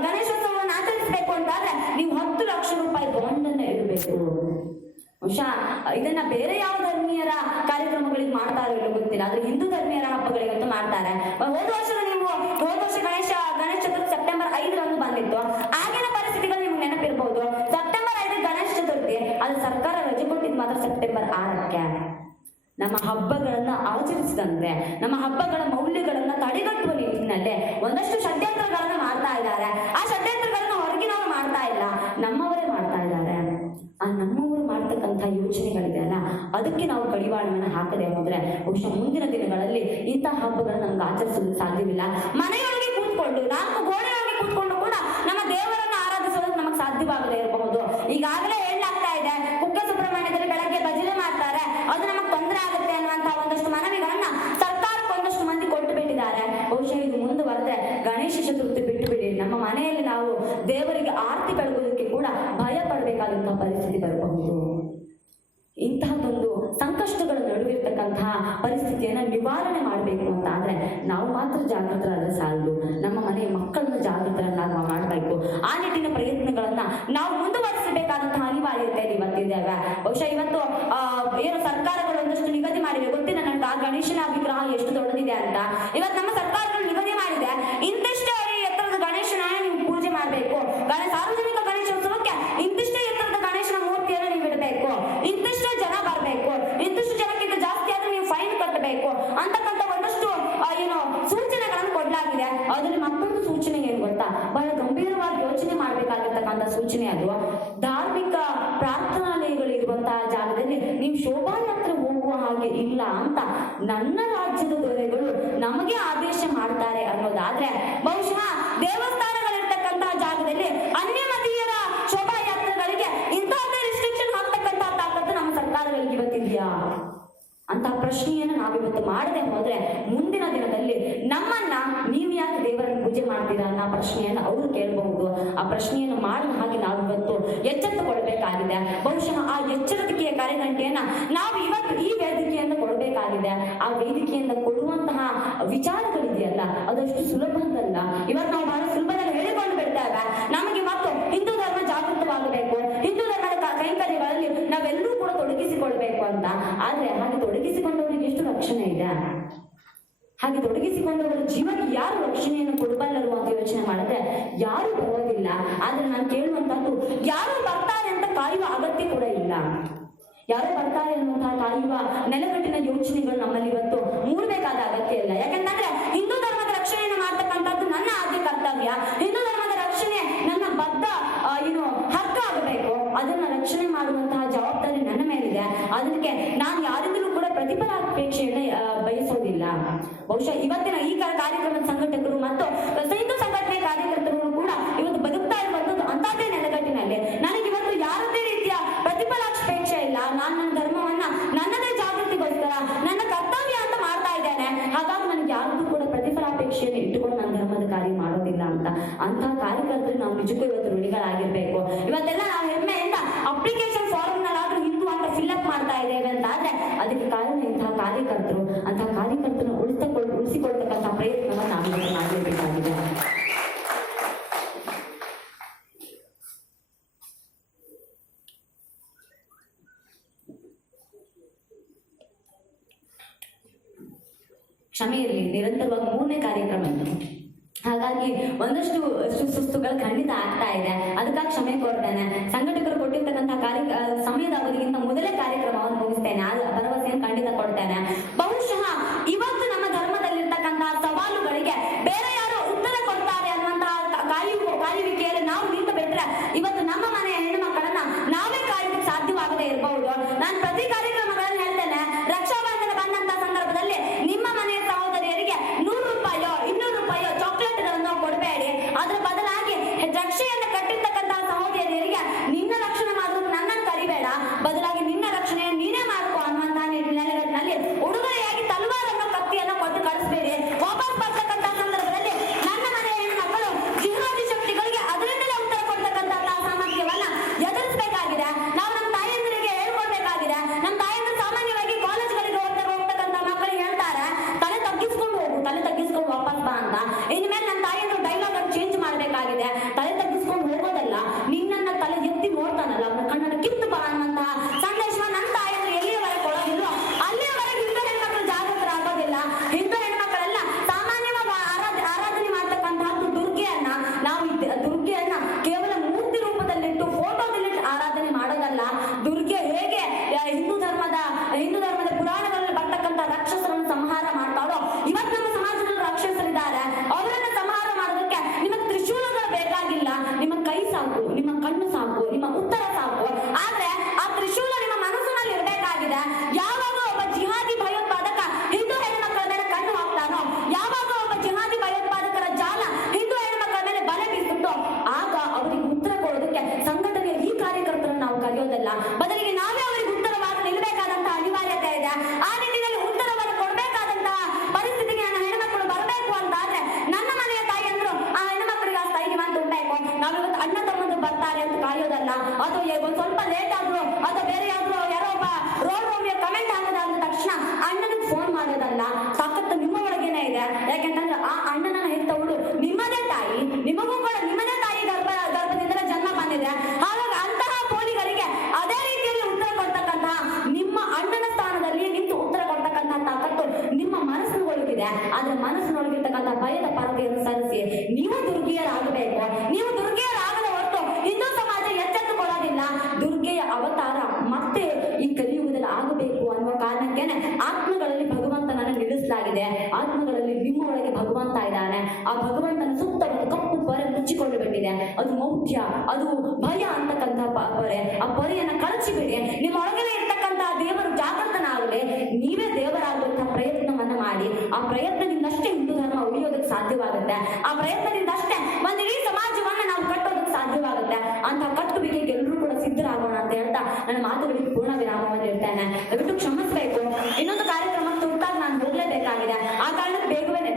ಗಣೇಶೋತ್ಸವವನ್ನು ಆಚರಿಸಬೇಕು ಅಂತಾದ್ರೆ ನೀವು 10 ಲಕ್ಷ ರೂಪಾಯಿ ಬಾಂಡ್ ಅನ್ನ ಇಡಬೇಕು. ಬಹುಶಃ ಇದನ್ನ ಬೇರೆ ಯಾವ ಧರ್ಮೀಯರ ಕಾರ್ಯಕ್ರಮಗಳಿಗೆ ಮಾಡ್ತಾರೋ ಇಲ್ಲೋ ಗೊತ್ತಿಲ್ಲ, ಆದ್ರೆ ಹಿಂದೂ ಧರ್ಮೀಯರ ಹಬ್ಬಗಳಿಗಂತೂ ಮಾಡ್ತಾರೆ. ಹೋದ ವರ್ಷ ಗಣೇಶ ಚತುರ್ಥಿ ಸೆಪ್ಟೆಂಬರ್ 5ರಂದು ಬಂದಿತ್ತು. ಆಗಿನ ಪರಿಸ್ಥಿತಿಗಳು ನಿಮ್ಗೆ ನೆನಪಿರ್ಬಹುದು. ಸೆಪ್ಟೆಂಬರ್ 5 ಗಣೇಶ ಚತುರ್ಥಿ, ಅದು ಸರ್ಕಾರ ರಜೆ ಕೊಟ್ಟಿದ್ದು ಮಾತ್ರ ಸೆಪ್ಟೆಂಬರ್ 6ಕ್ಕೆ. ನಮ್ಮ ಹಬ್ಬಗಳನ್ನ ಆಚರಿಸಿದಂತೆ ನಮ್ಮ ಹಬ್ಬಗಳ ಮೌಲ್ಯಗಳನ್ನ ತಡೆಗಟ್ಟುವ ನಿಟ್ಟಿನಲ್ಲೇ ಒಂದಷ್ಟು ಷಡ್ಯಂತ್ರಗಳನ್ನ ಮಾಡ್ತಾ ಇದ್ದಾರೆ. ಆ ಷಡ್ಯಂತ್ರಗಳನ್ನ ಹೊರಗಿನವರು ಮಾಡ್ತಾ ಇಲ್ಲ, ನಮ್ಮವರೇ ಮಾಡ್ತಾ ಇದ್ದಾರೆ. ಆ ನಮ್ಮವರು ಮಾಡ್ತಕ್ಕಂಥ ಯೋಚನೆಗಳಿದೆಯಲ್ಲ, ಅದಕ್ಕೆ ನಾವು ಕಡಿವಾಣವನ್ನು ಹಾಕದೆ ಹೋದ್ರೆ ಬಹುಶಃ ಮುಂದಿನ ದಿನಗಳಲ್ಲಿ ಇಂತಹ ಹಬ್ಬಗಳನ್ನ ನಮ್ಗೆ ಆಚರಿಸಲು ಸಾಧ್ಯವಿಲ್ಲ. ಮನೆಯೊಳಗೆ ಕೂತ್ಕೊಂಡು 4 ಗೋಡೆಯೊಳಗೆ ಕೂತ್ಕೊಂಡು ಕೂಡ ನಮ್ಮ ದೇವರನ್ನ ಆರಾಧಿಸೋದಕ್ಕೆ ನಮಗೆ ಸಾಧ್ಯವಾಗದೇ ಇರಬಹುದು. ಈಗಾಗಲೇ ಹೇಳಲಾಗ್ತಾ ಇದೆ, ಕುಕ್ಕೆ ಸುಬ್ರಹ್ಮಣ್ಯದಲ್ಲಿ ಬೆಳಗ್ಗೆ ಭಜನೆ ಮಾಡ್ತಾರೆ, ಅದು ನಮಗೆ ತೊಂದರೆ ಆಗುತ್ತೆ ಅನ್ನುವಂತಹ ಒಂದಷ್ಟು ಮನವಿಗಳನ್ನ ಸರ್ಕಾರಕ್ಕೆ ಒಂದಷ್ಟು ಮಂದಿ ಕೊಟ್ಟು ಬಿಟ್ಟಿದ್ದಾರೆ. ಬಹುಶಃ ಇದು ಮುಂದುವರೆದ್ರೆ ಗಣೇಶ ಚತುರ್ಥಿ ಬಿಟ್ಟು ಬಿಡಿ, ನಮ್ಮ ಮನೆಯಲ್ಲಿ ನಾವು ದೇವರಿಗೆ ಆರತಿ ಬೆಳಗೋದಕ್ಕೆ ಕೂಡ ಭಯ ಪಡಬೇಕಾದಂತಹ ಪರಿಸ್ಥಿತಿ ಬರಬಹುದು. ಇಂತಹದೊಂದು ಸಂಕಷ್ಟಗಳ ನಡುವಿರ್ತಕ್ಕಂತಹ ಪರಿಸ್ಥಿತಿಯನ್ನ ನಿವಾರಣೆ ಮಾಡಬೇಕು ಅಂತ ಆದ್ರೆ ನಾವು ಮಾತ್ರ ಜಾಗೃತರಾದ್ರೆ ಸಾಲದು, ನಮ್ಮ ಮನೆಯ ಮಕ್ಕಳನ್ನ ಜಾಗೃತರನ್ನಾಗಿ ಮಾಡಬೇಕು. ಆ ನಿಟ್ಟಿನ ಪ್ರಯತ್ನಗಳನ್ನ ನಾವು ಮುಂದುವರಿಸಬೇಕಾದಂತಹ ಅನಿವಾರ್ಯತೆಯಲ್ಲಿ ಇವತ್ತಿದ್ದೇವೆ. ಬಹುಶಃ ಇವತ್ತು ಏನು ಸರ್ಕಾರಗಳು ಒಂದಷ್ಟು ನಿಗದಿ ಮಾಡಿವೆ, ಗೊತ್ತಿಲ್ಲ ನನಗೆ ಆ ಗಣೇಶನ ವಿಗ್ರಹ ಎಷ್ಟು ದೊಡ್ಡದಿದೆ ಅಂತ. ಇವತ್ತು ನಮ್ಮ ಸರ್ಕಾರಗಳು ನಿಗದಿ ಮಾಡಿದೆ, ಇಂತಿಷ್ಟೇ ಎತ್ತರದ ಗಣೇಶನ ನೀವು ಪೂಜೆ ಮಾಡಬೇಕು, ಸಾರ್ವಜನಿಕ ಗಣೇಶೋತ್ಸವಕ್ಕೆ ಇಂತಿಷ್ಟೇ ಎತ್ತರದ ಗಣೇಶನ ಮೂರ್ತಿಯನ್ನು ನೀವು ಇಡಬೇಕು, ಇಂತಿಷ್ಟೇ ಜನ ಬರಬೇಕು, ಇಂತಿಷ್ಟು ಜನಕ್ಕಿಂತ ಜಾಸ್ತಿ ಆದ್ರೆ ನೀವು ಫೈನ್ ಕಟ್ಟಬೇಕು ಅಂತಕ್ಕಂಥ ಒಂದಷ್ಟು ಸೂಚನೆಗಳನ್ನು ಕೊಡಲಾಗಿದೆ. ಅದ್ರಲ್ಲಿ ಮತ್ತೊಂದು ಸೂಚನೆ ಏನ್ ಗೊತ್ತಾ, ಬಹಳ ಗಂಭೀರವಾಗಿ ಯೋಚನೆ ಮಾಡ್ಬೇಕಾಗಿರ್ತಕ್ಕಂಥ ಸೂಚನೆ ಅದು. ಧಾರ್ಮಿಕ ಪ್ರಾರ್ಥನಾಲಯಗಳು ಇರುವಂತಹ ಜಾಗದಲ್ಲಿ ನೀವು ಶೋಭಾಯಾತ್ರೆ ಹೋಗುವ ಹಾಗೆ ಇಲ್ಲ ಅಂತ ನನ್ನ ರಾಜ್ಯದ ದೊರೆಗಳು ನಮಗೆ ಆದೇಶ ಮಾಡ್ತಾರೆ ಅನ್ನೋದಾದ್ರೆ, ಬಹುಶಃ ದೇವಸ್ಥಾನಗಳಿರ್ತಕ್ಕಂತಹ ಜಾಗದಲ್ಲಿ ಅನ್ಯಮತೀಯರ ಶೋಭಾಯಾತ್ರೆಗಳಿಗೆ ಇಂತಹದ್ದೇ ರಿಸ್ಟ್ರಿಕ್ಷನ್ ಹಾಕ್ತಕ್ಕಂತಹ ತಾಕತ್ತು ನಮ್ಮ ಸರ್ಕಾರಗಳಿಗೆ ಇವತ್ತಿದೆಯಾ ಅಂತ ಪ್ರಶ್ನೆಯನ್ನು ನಾವಿವತ್ತು ಮಾಡದೆ ಹೋದ್ರೆ ಮುಂದಿನ ದಿನದಲ್ಲಿ ನಮ್ಮನ್ನ ನೀವು ಯಾಕೆ ದೇವರನ್ನು ಪೂಜೆ ಮಾಡ್ತೀರಾ ಅನ್ನೋ ಪ್ರಶ್ನೆಯನ್ನು ಅವರು ಕೇಳಬಹುದು. ಆ ಪ್ರಶ್ನೆಯನ್ನು ಮಾಡಿದ ಹಾಗೆ ನಾವಿವತ್ತು ಎಚ್ಚೆತ್ತುಕೊಳ್ಬೇಕಾಗಿದೆ. ಬಹುಶಃ ಆ ಎಚ್ಚರಿಕೆಯ ನಾವು ಇವತ್ತು ಈ ವೇದಿಕೆಯನ್ನು ಕೊಡಬೇಕಾಗಿದೆ. ಆ ವೇದಿಕೆಯಿಂದ ಕೊಡುವಂತಹ ವಿಚಾರಗಳಿದೆಯಲ್ಲ ಅದಷ್ಟು ಸುಲಭದಲ್ಲ. ಇವತ್ತು ನಾವು ಬಹಳ ಸುಲಭದಲ್ಲಿ ಹೇಳಿಕೊಂಡು ಬಿಡ್ತೇವೆ ನಮಗೆ ಇವತ್ತು ಹಿಂದೂ ಧರ್ಮ ಜಾಗೃತವಾಗಬೇಕು, ಹಿಂದೂ ಧರ್ಮದ ಕೈಂಕರ್ಯಗಳಲ್ಲಿ ನಾವೆಲ್ಲರೂ ಕೂಡ ತೊಡಗಿಸಿಕೊಳ್ಬೇಕು ಅಂತ. ಆದ್ರೆ ಹಾಗೆ ತೊಡಗಿಸಿಕೊಂಡವರಿಗೆ ಎಷ್ಟು ರಕ್ಷಣೆ ಇದೆ? ಹಾಗೆ ತೊಡಗಿಸಿಕೊಂಡವರ ಜೀವಕ್ಕೆ ಯಾರು ರಕ್ಷಣೆಯನ್ನು ಕೊಡಬಲ್ಲರು ಅಂತ ಯೋಚನೆ ಮಾಡಿದ್ರೆ ಯಾರು ಬರೋದಿಲ್ಲ. ಆದ್ರೆ ನಾನು ಕೇಳುವಂತದ್ದು, ಯಾರು ಬರ್ತಾರೆ ಅಂತ ಕಾಯುವ ಅಗತ್ಯ ಕೂಡ ಇಲ್ಲ. ಯಾರೋ ಬರ್ತಾರೆ ಅನ್ನುವಂತಹ ಕಾಯುವ ನೆಲಗಟ್ಟಿನ ಯೋಚನೆಗಳು ನಮ್ಮಲ್ಲಿ ಇವತ್ತು ಮೂಡಬೇಕಾದ ಅಗತ್ಯ ಇಲ್ಲ. ಯಾಕಂತಂದ್ರೆ ಹಿಂದೂ ಧರ್ಮದ ರಕ್ಷಣೆಯನ್ನು ಮಾಡ್ತಕ್ಕಂಥದ್ದು ನನ್ನ ಆದ್ಯ ಕರ್ತವ್ಯ. ಹಿಂದೂ ಧರ್ಮದ ರಕ್ಷಣೆ ನನ್ನ ಬದ್ಧ ಹಕ್ಕು ಆಗಬೇಕು. ಅದನ್ನ ರಕ್ಷಣೆ ಮಾಡುವಂತಹ ಜವಾಬ್ದಾರಿ ನನ್ನ ಮೇಲಿದೆ. ಅದಕ್ಕೆ ನಾನು ಯಾರಿಂದಲೂ ಕೂಡ ಪ್ರತಿಫಲಾಪೇಕ್ಷೆಯನ್ನು ಬಯಸೋದಿಲ್ಲ. ಬಹುಶಃ ಇವತ್ತಿನ ಈ ಕಾರ್ಯಕ್ರಮದ ಸಂಘಟಕರು ಮತ್ತು ಹಿಂದೂ ಸಂಘಟನೆ ಕಾರ್ಯಕರ್ತರು ಕೂಡ ಇವತ್ತು ಬದುಕ್ತಾ ಇರುವಂತದ್ದು ಅಂತದೇ ನೆಲಗಟ್ಟಿನಲ್ಲಿ. ನನಗೆ ಇವತ್ತು ಯಾವುದೇ ರೀತಿಯ ಪ್ರತಿಫಲಾಪೇಕ್ಷೆ ಇಲ್ಲ. ನಾನು ನನ್ನ ಧರ್ಮವನ್ನ ನನ್ನದೇ ಜಾಗೃತಿಗೋಸ್ಕರ ನನ್ನ ಕರ್ತವ್ಯ ಅಂತ ಮಾಡ್ತಾ ಇದ್ದೇನೆ. ಹಾಗಾಗಿ ನನಗೆ ಯಾರಿಗೂ ಕೂಡ ಪ್ರತಿಫಲಾಪೇಕ್ಷೆಯನ್ನು ಇಟ್ಟುಕೊಂಡು ನನ್ನ ಧರ್ಮದ ಕಾರ್ಯ ಮಾಡೋದಿಲ್ಲ ಅಂತ ಅಂತಹ ಕಾರ್ಯಕರ್ತರು ನಾವು ನಿಜಕ್ಕೂ ಇವತ್ತು ರುಣಿಗಳಾಗಿರ್ಬೇಕು. ಇವತ್ತೆಲ್ಲ ನಾವು ಹೆಮ್ಮೆಯಿಂದ ಅಪ್ಲಿಕೇಶನ್ ಫಾರ್ಮ್ ನಲ್ಲಾದ್ರೂ ಹಿಂದೂ ಅಂತ ಫಿಲ್ಅಪ್ ಮಾಡ್ತಾ ಇದ್ದೇವೆ ಅಂತ ಆದ್ರೆ ಅದಕ್ಕೆ ಕಾರಣ ಇಂತಹ ಕಾರ್ಯಕರ್ತರು. ಅಂತಹ ಕಾರ್ಯಕರ್ತರನ್ನು ಉಳಿಸಿಕೊಳ್ತಕ್ಕಂಥ ಪ್ರಯತ್ನವನ್ನು ನಾವು ಮಾಡಲೇಬೇಕಾಗಿದೆ. ಕ್ಷಮೆ ಇರಲಿ, ನಿರಂತರವಾಗಿ 3ನೇ ಕಾರ್ಯಕ್ರಮ ಇದು. ಹಾಗಾಗಿ ಒಂದಷ್ಟು ಸುಸ್ತುಗಳು ಖಂಡಿತ ಆಗ್ತಾ ಇದೆ. ಅದಕ್ಕಾಗಿ ಕ್ಷಮೆ ಕೋರ್ತೇನೆ. ಸಂಘಟಕರು ಕೊಟ್ಟಿರ್ತಕ್ಕಂಥ ಸಮಯದ ಅವಧಿಗಿಂತ ಮೊದಲೇ ಕಾರ್ಯಕ್ರಮವನ್ನು ಮುಗಿಸ್ತೇನೆ. ಆ ಭರವಸೆಯನ್ನು ಖಂಡಿತ ಕೊಡ್ತೇನೆ. ಬಹುಶಃ ಇವತ್ತು ನಮ್ಮ ಧರ್ಮದಲ್ಲಿರ್ತಕ್ಕಂತಹ ಸವಾಲುಗಳಿಗೆ ಬೇರೆ ಯಾರು ಉತ್ತರ ಕೊಡ್ತಾರೆ ಅನ್ನುವಂತಹ ಕಾಯುವಿಕೆಯಲ್ಲಿ ನಾವು ನಿಂತು ಬಿಟ್ರೆ ಇವತ್ತು ನಮ್ಮ ಮನೆಯ ಹೆಣ್ಣು ಮಕ್ಕಳನ್ನ ನಾವೇ ಕಾಯೋದಕ್ಕೆ ಸಾಧ್ಯವಾಗದೇ ಇರಬಹುದು. ನಾನು ಪ್ರತಿ ಕಾರ್ಯಕ್ರಮಗಳಲ್ಲಿ ಹೇಳ್ತೇನೆ, ರಕ್ಷಾಬಂಧನ ಬಂದಂತಹ ಸಂದರ್ಭದಲ್ಲಿ ನಿಮ್ಮ ಮನೆಯ ಸಹೋದರಿಯರಿಗೆ 100 ರೂಪಾಯೋ 200 ರೂಪಾಯೋ ಚಾಕ್ಲೇಟ್ ಗಳನ್ನು ಕೊಡಬೇಡಿ. ಅದರ ಬದಲಾಗಿ ರಕ್ಷೆಯನ್ನು ಕಟ್ಟಿರ್ತಕ್ಕಂತಹ ಸಹೋದರಿಯರಿಗೆ ನಿನ್ನ ರಕ್ಷಣೆ ಮಾಡೋದು ನನ್ನನ್ನು ಕರಿಬೇಡ, ಬದಲಾಗಿ ನಿನ್ನ ರಕ್ಷಣೆ ನೀನೇ ಮಾಡ್ಕೋ ಅನ್ನುವಂತಹ ನೆಲೆಗಟ್ಟಿನಲ್ಲಿ ಉಡುಗೊರೆಯಾಗಿ ತಲವಾರನ್ನು ಕತ್ತಿಯನ್ನು ಕೊಟ್ಟು ಕಳಿಸಬೇಡಿ. ವಾಪಸ್ ಬರ್ತಕ್ಕಂತಹ ಸಂದರ್ಭದಲ್ಲಿ ನನ್ನ ಮನೆಯ ಹೆಣ್ಣುಮಕ್ಕಳು ಜಿಹಾದಿ ಶಕ್ತಿಗಳಿಗೆ ಅದರಿಂದಲೇ ಉತ್ತರ ಕೊಡ್ತಕ್ಕಂತಹ ಸಾಮರ್ಥ್ಯವನ್ನ ಎದುರಿಸಬೇಕಾಗಿದೆ. ನಾವು ನಮ್ಮ ತಾಯಂದಿರಿಗೆ ಹೇಳ್ಕೊಡ್ಬೇಕಾಗಿದೆ. ನಮ್ಮ ತಾಯಂದಿರು ಸಾಮಾನ್ಯವಾಗಿ ಕಾಲೇಜ್ಗಳಿಗೆ ಹೋಗ್ತಕ್ಕಂಥ ಮಕ್ಕಳಿಗೆ ಹೇಳ್ತಾರೆ, ತಲೆ ತಗ್ಗಿಸ್ಕೊಂಡು ಹೋಗು, ತಲೆ ತಗ್ಗಿಸ್ಕೊಂಡು ವಾಪಸ್ ಬಾ ಅಂತ. ಇನ್ಮೇಲೆ ನನ್ನ ತಾಯಂದಿರು ಡೈಲಾಗ್ ಅನ್ನು ಚೇಂಜ್ ಮಾಡಬೇಕಾಗಿದೆ. ತಲೆ ತಗ್ಗಿಸ್ಕೊಂಡು ಹೋಗೋದಲ್ಲ, ನಿನ್ನನ್ನ ತಲೆ ಎತ್ತಿ ನೋಡ್ತಾನಲ್ಲ ಅವನ ಕಣ್ಣನ್ನು ಕಿತ್ತು ಬಾ ಅನ್ನುವಂತಹ ಸಂದೇಶ ನನ್ನ ತಾಯಂದಿರು ಎಲ್ಲಿಯವರೆಗೆ ಕೊಡೋದಿಲ್ಲ ಅಲ್ಲಿಯವರೆಗೆ ಹಿಂದೂ ಹೆಣ್ಮಕ್ಳು ಜಾಗೃತರಾಗೋದಿಲ್ಲ. ಹಿಂದೂ ಹೆಣ್ಮಕ್ಕಳೆಲ್ಲ ಸಾಮಾನ್ಯವಾಗಿ ಆರಾಧನೆ ಮಾಡ್ತಕ್ಕಂತಹದ್ದು ದುರ್ಗೆಯನ್ನ. ನಾವು ದುರ್ಗೆಯನ್ನ ಕೇವಲ ಮೂರ್ತಿ ರೂಪದಲ್ಲಿಟ್ಟು ಫೋಟೋದಲ್ಲಿಟ್ಟು ಆರಾಧನೆ ಮಾಡೋದಲ್ಲ. ದುರ್ಗೆ ಹೇಗೆ ಹಿಂದೂ ಧರ್ಮದ ಪುರಾಣಗಳಲ್ಲಿ ಬರ್ತಕ್ಕಂಥ ರಾಕ್ಷಸರನ್ನು ಸಂಹಾರ ಮಾಡ್ತಾಳೋ ಇವತ್ತು ನಮ್ಮ ಸಮಾಜದಲ್ಲಿ ರಾಕ್ಷಸರಿದ್ದಾರೆ. ಅವರನ್ನ ಸಂಹಾರ ಮಾಡೋದಕ್ಕೆ ನಿಮಗೆ ತ್ರಿಶೂಲಗಳು ಬೇಕಾಗಿಲ್ಲ. ನಿಮ್ಮ ಕೈ ಸಾಕು, ನಿಮ್ಮ ಕಣ್ಣು ಸಾಕು, ನಿಮ್ಮ ಉತ್ತರ ಸಾಕು. ಆದ್ರೆ ಆ ತ್ರಿಶೂಲ ನಿಮ್ಮ ಮನಸ್ಸಿನಲ್ಲಿ ಇರಬೇಕಾಗಿದೆ. ಯಾವಾಗ ಒಬ್ಬ ಜಿಹಾದಿ ಭಯೋತ್ಪಾದಕ ಹಿಂದೂ ಹೆಣ್ಮಕ್ಕಳ ಮೇಲೆ ಕಣ್ಣು ಹಾಕ್ತಾನೋ, ಯಾವಾಗ ಒಬ್ಬ ಜಿಹಾದಿ ಭಯೋತ್ಪಾದಕರ ಜಾಲ ಹಿಂದೂ ಹೆಣ್ಮಕ್ಕಳ ಮೇಲೆ ಬಲೆ ಬೀಸುತ್ತೋ ಆಗ ಅವರಿಗೆ ಉತ್ತರ ಕೊಡೋದಕ್ಕೆ ಸಂಘಟನೆಯ ಈ ಕಾರ್ಯಕರ್ತರನ್ನು ನಾವು ಕರೆಯೋದಲ್ಲ, ಬದಲಿಗೆ ನಾವೇ ಅವರಿಗೆ ಉತ್ತರವಾಗಿ ನಿಲ್ಲಬೇಕಾದಂತಹ ಅನಿವಾರ್ಯತೆ ಇದೆ. ಆ ನಿಟ್ಟಿನಲ್ಲಿ ಉತ್ತರವನ್ನು ಕೊಡಬೇಕಾದಂತಹ ಪರಿಸ್ಥಿತಿಗೆ ನನ್ನ ಹೆಣ್ಮಕ್ಳು ಬರಬೇಕು ಅಂತ ಆದ್ರೆ ನನ್ನ ಮನೆಯ ತಾಯಿಯಂದ್ರು ಆ ಹೆಣ್ಮಕ್ಳಿಗೆ ಆ ಸ್ಥೈರ್ಯವಂತ ಉಂಟಾಯ್ತು. ನಾವಿವತ್ತು ಅಣ್ಣ ತಮ್ಮಂದ್ರು ಬರ್ತಾರೆ ಅಂತ ಕಾಯೋದಲ್ಲ. ಅದು ಒಂದ್ ಸ್ವಲ್ಪ ಲೇಟ್ ಆದ್ರು ಅಥವಾ ಬೇರೆ ಯಾರೋ ಒಬ್ಬ ರೋಡ್ ರೋಮಿಯೋ ಕಮೆಂಟ್ ಹಾಕದ ಅಂದ ತಕ್ಷಣ ಅಣ್ಣನಿಗೆ ಫೋನ್ ಮಾಡೋದಲ್ಲ. ತಾಕತ್ತು ನಿಮ್ಮ ಒಳಗೇನೆ ಇದೆ. ಯಾಕೆಂತಂದ್ರೆ ಆ ಅಣ್ಣನ ಹೆತ್ತವಳು ನಿಮ್ಮದೇ ತಾಯಿ, ನಿಮಗೂ ಕೂಡ ನಿಮ್ಮದೇ ತಾಯಿ ಗರ್ಭದಿಂದಲೇ ಜನ್ಮ ಬಂದಿದೆ. ಹಾಗಾಗಿ ಅಂತಹ ಪೋಲಿಗರಿಗೆ ಅದೇ ರೀತಿಯಲ್ಲಿ ಉತ್ತರ ಕೊಡ್ತಕ್ಕಂತಹ ನಿಮ್ಮ ಅಣ್ಣನ ಸ್ಥಾನದಲ್ಲಿ ನಿಂತು ಉತ್ತರ ಕೊಡ್ತಕ್ಕಂತಹ ತಾಕತ್ತು ನಿಮ್ಮ ಮನಸ್ಸಿನೊಳಗಿದೆ. ಆದ್ರೆ ಮನಸ್ಸಿನೊಳಗಿರ್ತಕ್ಕಂತಹ ಭಯದ ಪರದೆಯನ್ನು ಸರಿಸಿ ನೀವು ದುರ್ಗಿಯರಾಗಬೇಕು. ನೀವು ದುರ್ಗಿಯರಾಗದ ಹೊರತು ಹಿಂದೂ ಸಮಾಜ ಎಚ್ಚೆತ್ತುಕೊಳ್ಳೋದಿಲ್ಲ. ದುರ್ಗೆಯ ಅವತಾರ ಮತ್ತೆ ಈ ಕಲಿಯುಗದಲ್ಲಿ ಆಗಬೇಕು ಅನ್ನುವ ಕಾರಣಕ್ಕೇನೆ ಆತ್ಮಗಳಲ್ಲಿ ಭಗವಂತನನ್ನು ನಿಲ್ಲಿಸಲಾಗಿದೆ. ಆತ್ಮಗಳಲ್ಲಿ ನಿಮ್ಮ ಒಳಗೆ ಭಗವಂತ ಇದ್ದಾನೆ. ಆ ಭಗವಂತನ ಸುತ್ತ ಒಂದು ಕಪ್ಪು ಪೊರೆ ಮುಚ್ಚಿಕೊಂಡು ಬಿಟ್ಟಿದೆ. ಅದು ಮೌಢ್ಯ, ಅದು ಭಯ ಅಂತಕ್ಕಂಥ ಪೊರೆ. ಆ ಪೊರೆಯನ್ನ ಕಳಚಿಬಿಡಿ. ನಿಮ್ಮ ಒಳಗಡೆ ಇರ್ತಕ್ಕಂತಹ ದೇವರು ಜಾಗೃತನಾಗಲಿ. ನೀವೇ ದೇವರಾಗುವಂತಹ ಪ್ರಯತ್ನವನ್ನ ಮಾಡಿ. ಆ ಪ್ರಯತ್ನದಿಂದಷ್ಟೇ ಹಿಂದೂ ಧರ್ಮ ಉಳಿಯೋದಕ್ಕೆ ಸಾಧ್ಯವಾಗುತ್ತೆ. ಆ ಪ್ರಯತ್ನದಿಂದಷ್ಟೇ ಒಂದು ಇಡೀ ಸಮಾಜವನ್ನ ನಾವು ಕಟ್ಟೋದಕ್ಕೆ ಸಾಧ್ಯವಾಗುತ್ತೆ. ಅಂತ ಕಟ್ಟುವಿಕೆಗೆ ಎಲ್ಲರೂ ಕೂಡ ಸಿದ್ಧರಾಗೋಣ ಅಂತ ಹೇಳ್ತಾ ನನ್ನ ಮಾತುಗಳಿಗೆ ಪೂರ್ಣ ವಿರಾಮವನ್ನು ಇರ್ತೇನೆ. ದಯವಿಟ್ಟು ಕ್ಷಮಿಸಬೇಕು. ಇನ್ನೊಂದು ಕಾರ್ಯಕ್ರಮಕ್ಕೆ ತುರ್ತಾಗಿ ನಾನು ಹೋಗ್ಲೇಬೇಕಾಗಿದೆ. ಆ ಕಾರಣಕ್ಕೆ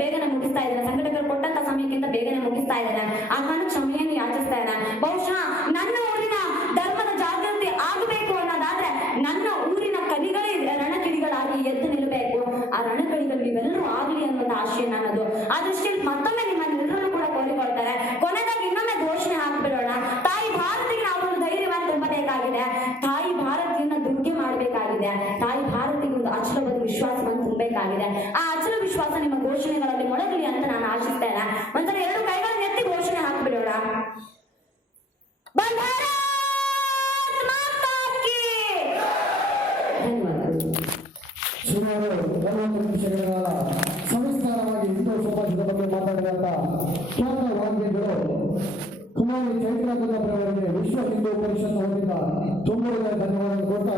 ಬೇಗನೆ ಮುಗಿಸ್ತಾ ಇದ್ದೇನೆ. ಸಂಘಟಕರು ಕೊಟ್ಟಂತ ಸಮಯಕ್ಕಿಂತ ಬೇಗನೆ ಮುಗಿಸ್ತಾ ಇದ್ದೇನೆ. ಆ ಕಾರಣಕ್ಕೆ ಕ್ಷಮೆಯನ್ನು ಯಾಚಿಸ್ತೇನೆ. ಬಹುಶಃ ನನ್ನ ಊರಿನ ಧರ್ಮದ ಜಾಗೃತಿ ಆಗಬೇಕು ಅನ್ನೋದಾದ್ರೆ ನನ್ನ ಊರಿನ ಆ ರಣಕಳಿಗಳು ನೀವೆಲ್ಲರೂ ಆಗ್ಲಿ ಅನ್ನೋದು ಆಶಯ ನನ್ನದು. ಆ ದೃಷ್ಟಿಯಲ್ಲಿ ಮತ್ತೊಮ್ಮೆ ನಿಮ್ಮನ್ನೆಲ್ಲರೂ ಕೂಡ ಕೋರಿಕೊಳ್ತಾರೆ. ಕೊನೆದಾಗಿ ಇನ್ನೊಮ್ಮೆ ಘೋಷಣೆ ಹಾಕ್ಬಿಡೋಣ. ತಾಯಿ ಭಾರತಿಗೆ ನಾವು ಒಂದು ಧೈರ್ಯವನ್ನು ತುಂಬಬೇಕಾಗಿದೆ. ತಾಯಿ ಭಾರತಿಯನ್ನ ದುರ್ಗೆ ಮಾಡಬೇಕಾಗಿದೆ. ತಾಯಿ ಭಾರತಿಗೆ ಒಂದು ಅಚಲವಾದ ವಿಶ್ವಾಸವನ್ನು ತುಂಬಬೇಕಾಗಿದೆ. ಆ ಅಚಲ ವಿಶ್ವಾಸ ನಿಮ್ಮ ಘೋಷಣೆಗಳಲ್ಲಿ ಮೊಳಗಲಿ ಅಂತ ನಾನು ಆಶಿಸ್ತೇನೆ. ಒಂದ್ಸಲ ಎರಡು ಕೈಗಳನ್ನ ಎತ್ತಿ ಘೋಷಣೆ ಹಾಕ್ಬಿಡೋಣ. ಧನ್ಯವಾದಗಳು. ಸುಮಾರು 40 ನಿಮಿಷಗಳ ಕಾಲ ಸವಿಸ್ತಾರವಾಗಿ ಹಿಂದೂ ಸಮಾಜದ ಬಗ್ಗೆ ಮಾತಾಡಿದಂತ ಖ್ಯಾತ ವಾಗ್ಮಿಗಳು ಕುಮಾರಿ ಚೈತ್ರ ಕುಂದಾಪುರವರಿಗೆ ವಿಶ್ವ ಹಿಂದೂ ಪರಿಷತ್ ವತಿಯಿಂದ ತುಂಬ ಧನ್ಯವಾದ ಕೊಟ್ಟ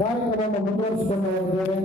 ಕಾರ್ಯಕ್ರಮವನ್ನು ಮುಂದುವರಿಸಿಕೊಂಡು ಹೋಗಿದ್ದೇವೆ.